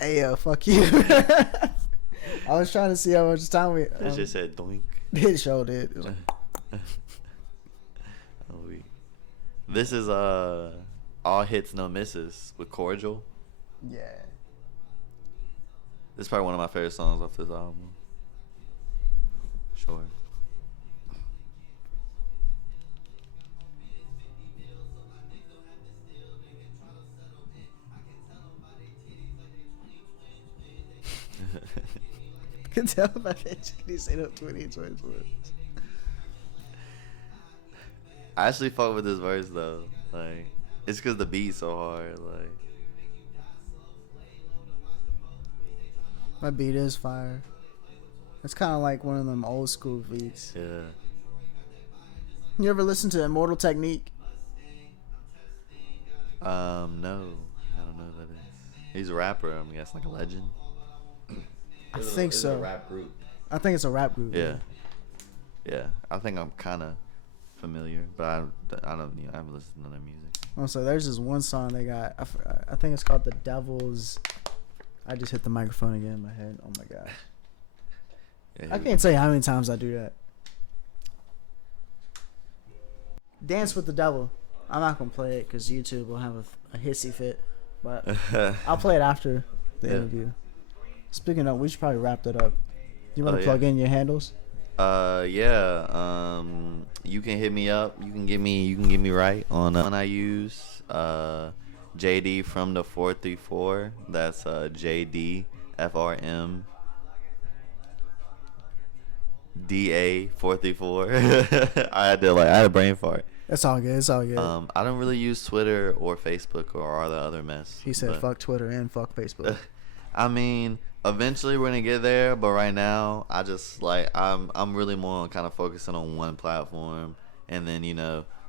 hey, fuck you. I was trying to see how much time we... It just said doink. It sure did. This is, All Hits No Misses with Cordial. Yeah. This is probably one of my favorite songs off this album. Sure. Can tell by that titties ain't up 20 I actually fuck with this verse though. Like, it's because the beat's so hard. Like, My beat is fire. It's kind of like one of them old school beats. yeah. You ever listen to Immortal Technique? No, I don't know who that is. He's a rapper. I'm guessing like a legend. I think so. A rap group. I think it's a rap group. Yeah. Yeah. I think I'm kind of familiar, but I don't. I haven't listened to their music. Oh, so there's this one song they got. I think it's called "The Devil's." I just hit the microphone again in my head. Oh my god. Yeah, I can't tell you how many times I do that. Dance with the Devil. I'm not gonna play it because YouTube will have a hissy fit, but I'll play it after the interview. Speaking of, we should probably wrap that up. You want to plug in your handles? Yeah. You can hit me up. You can get me right on I use JD from the 434. That's JD FRM DA 434. I had a brain fart. It's all good. It's all good. I don't really use Twitter or Facebook or all the other mess. He said fuck Twitter and fuck Facebook. I mean, eventually we're gonna get there, but right now I just I'm really more on kind of focusing on one platform, and then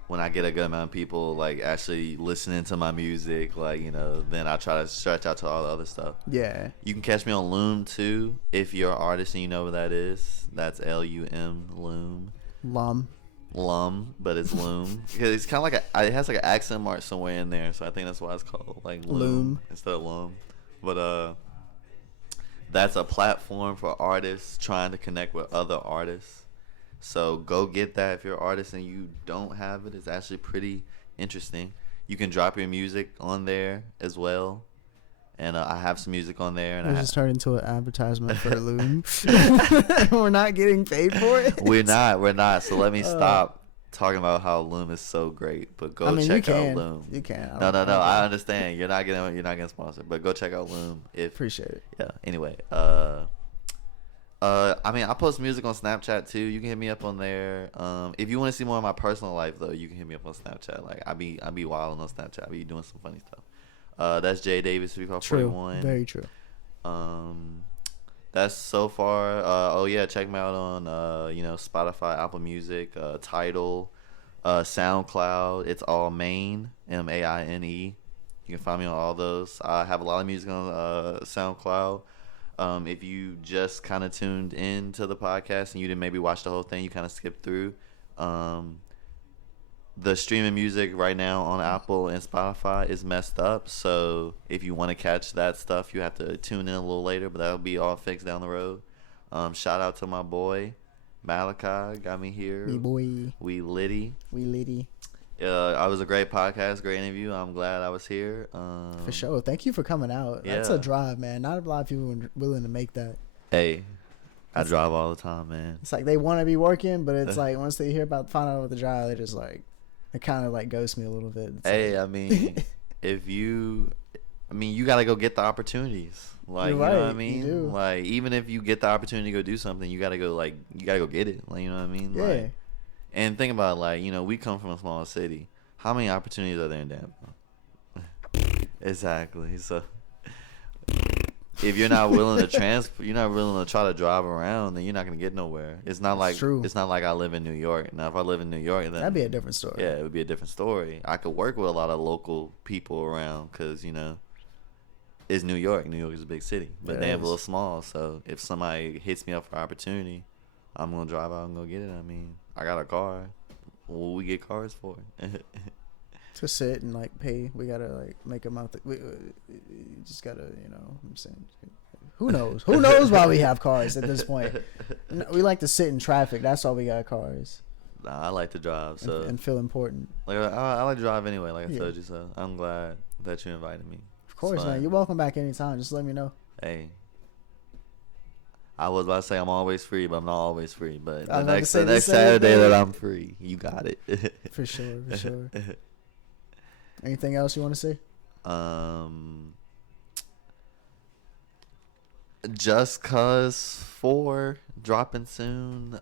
when I get a good amount of people like actually listening to my music, then I try to stretch out to all the other stuff. Yeah. You can catch me on Loom too if you're an artist and you know what that is. That's LUM Loom. Lum, but it's Loom because it's kind of it has like an accent mark somewhere in there, so I think that's why it's called like Loom instead of Lum. But that's a platform for artists trying to connect with other artists. So go get that if you're an artist and you don't have it. It's actually pretty interesting. You can drop your music on there as well. And I have some music on there. And I just turned into an advertisement for Loom. We're not getting paid for it. We're not. So let me stop talking about how Loom is so great. But go check out Loom. You can. No. I understand. You're not getting sponsored. But go check out Loom. Appreciate it. Yeah. Anyway. I post music on Snapchat too. You can hit me up on there. If you want to see more of my personal life though, you can hit me up on Snapchat. Like I be wilding on Snapchat. I be doing some funny stuff. That's Jay Davis 3541. True. Very true. That's so far. Check me out on Spotify, Apple Music, Tidal, SoundCloud. It's all Maine, M-A-I-N-E. You can find me on all those. I have a lot of music on SoundCloud. If you just kind of tuned in to the podcast and you didn't maybe watch the whole thing, you kind of skipped through. The streaming music right now on Apple and Spotify is messed up, so if you want to catch that stuff, you have to tune in a little later, but that'll be all fixed down the road. Shout out to my boy Malachi, got me here. Me boy. We litty. I was a great podcast, great interview. I'm glad I was here. For sure. Thank you for coming out. That's a drive, man. Not a lot of people are willing to make that. Hey, I drive all the time, man. It's like they want to be working, but it's like once they find out about the drive, they just like, it kind of like ghosts me a little bit. It's you gotta go get the opportunities. Like, you're right, you know what I mean? You do. Like, even if you get the opportunity to go do something, you gotta go get it. Like, you know what I mean? Yeah. Like, and think about we come from a small city. How many opportunities are there in Danville? Exactly. So if you're not willing to you're not willing to try to drive around, then you're not gonna get nowhere. It's not like I live in New York. Now, if I live in New York, then that'd be a different story. Yeah, it would be a different story. I could work with a lot of local people around because it's New York. New York is a big city, but Danville is small. So if somebody hits me up for opportunity, I'm gonna drive out and go get it. I mean, I got a car. What we get cars for? To sit and like pay, we gotta make them out. We just gotta, what I'm saying. Who knows? Who knows why we have cars at this point? We like to sit in traffic. That's why we got cars. Nah, I like to drive, so and feel important. Like I like to drive anyway. Like I told you, so I'm glad that you invited me. Of course, man. You're welcome back anytime. Just let me know. Hey, I was about to say I'm always free, but I'm not always free. But the next Saturday that I'm free, you got it. For sure. Anything else you want to say? Just Cause 4 dropping soon.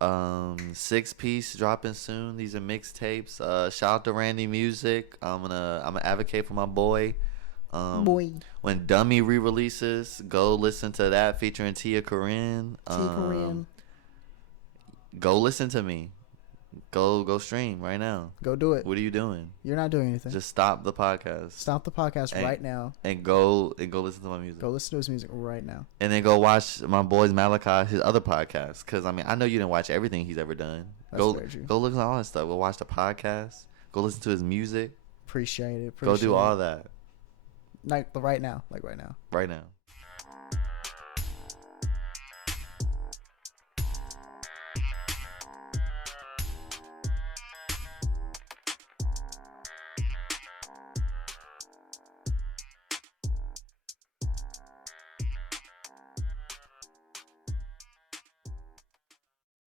6-piece dropping soon. These are mixtapes. Shout out to Randy Music. I'm gonna advocate for my boy. When Dummy re-releases, go listen to that featuring Tia Corinne. Go listen to me. Go stream right now. Go do it. What are you doing? You're not doing anything. Just stop the podcast. Stop the podcast right now. And go listen to my music. Go listen to his music right now. And then go watch my boy's Malachi, his other podcast. Because, I mean, I know you didn't watch everything he's ever done. Go look at all that stuff. Go watch the podcast. Go listen to his music. Appreciate it. Go do all that. Like right now. Right now. Right now.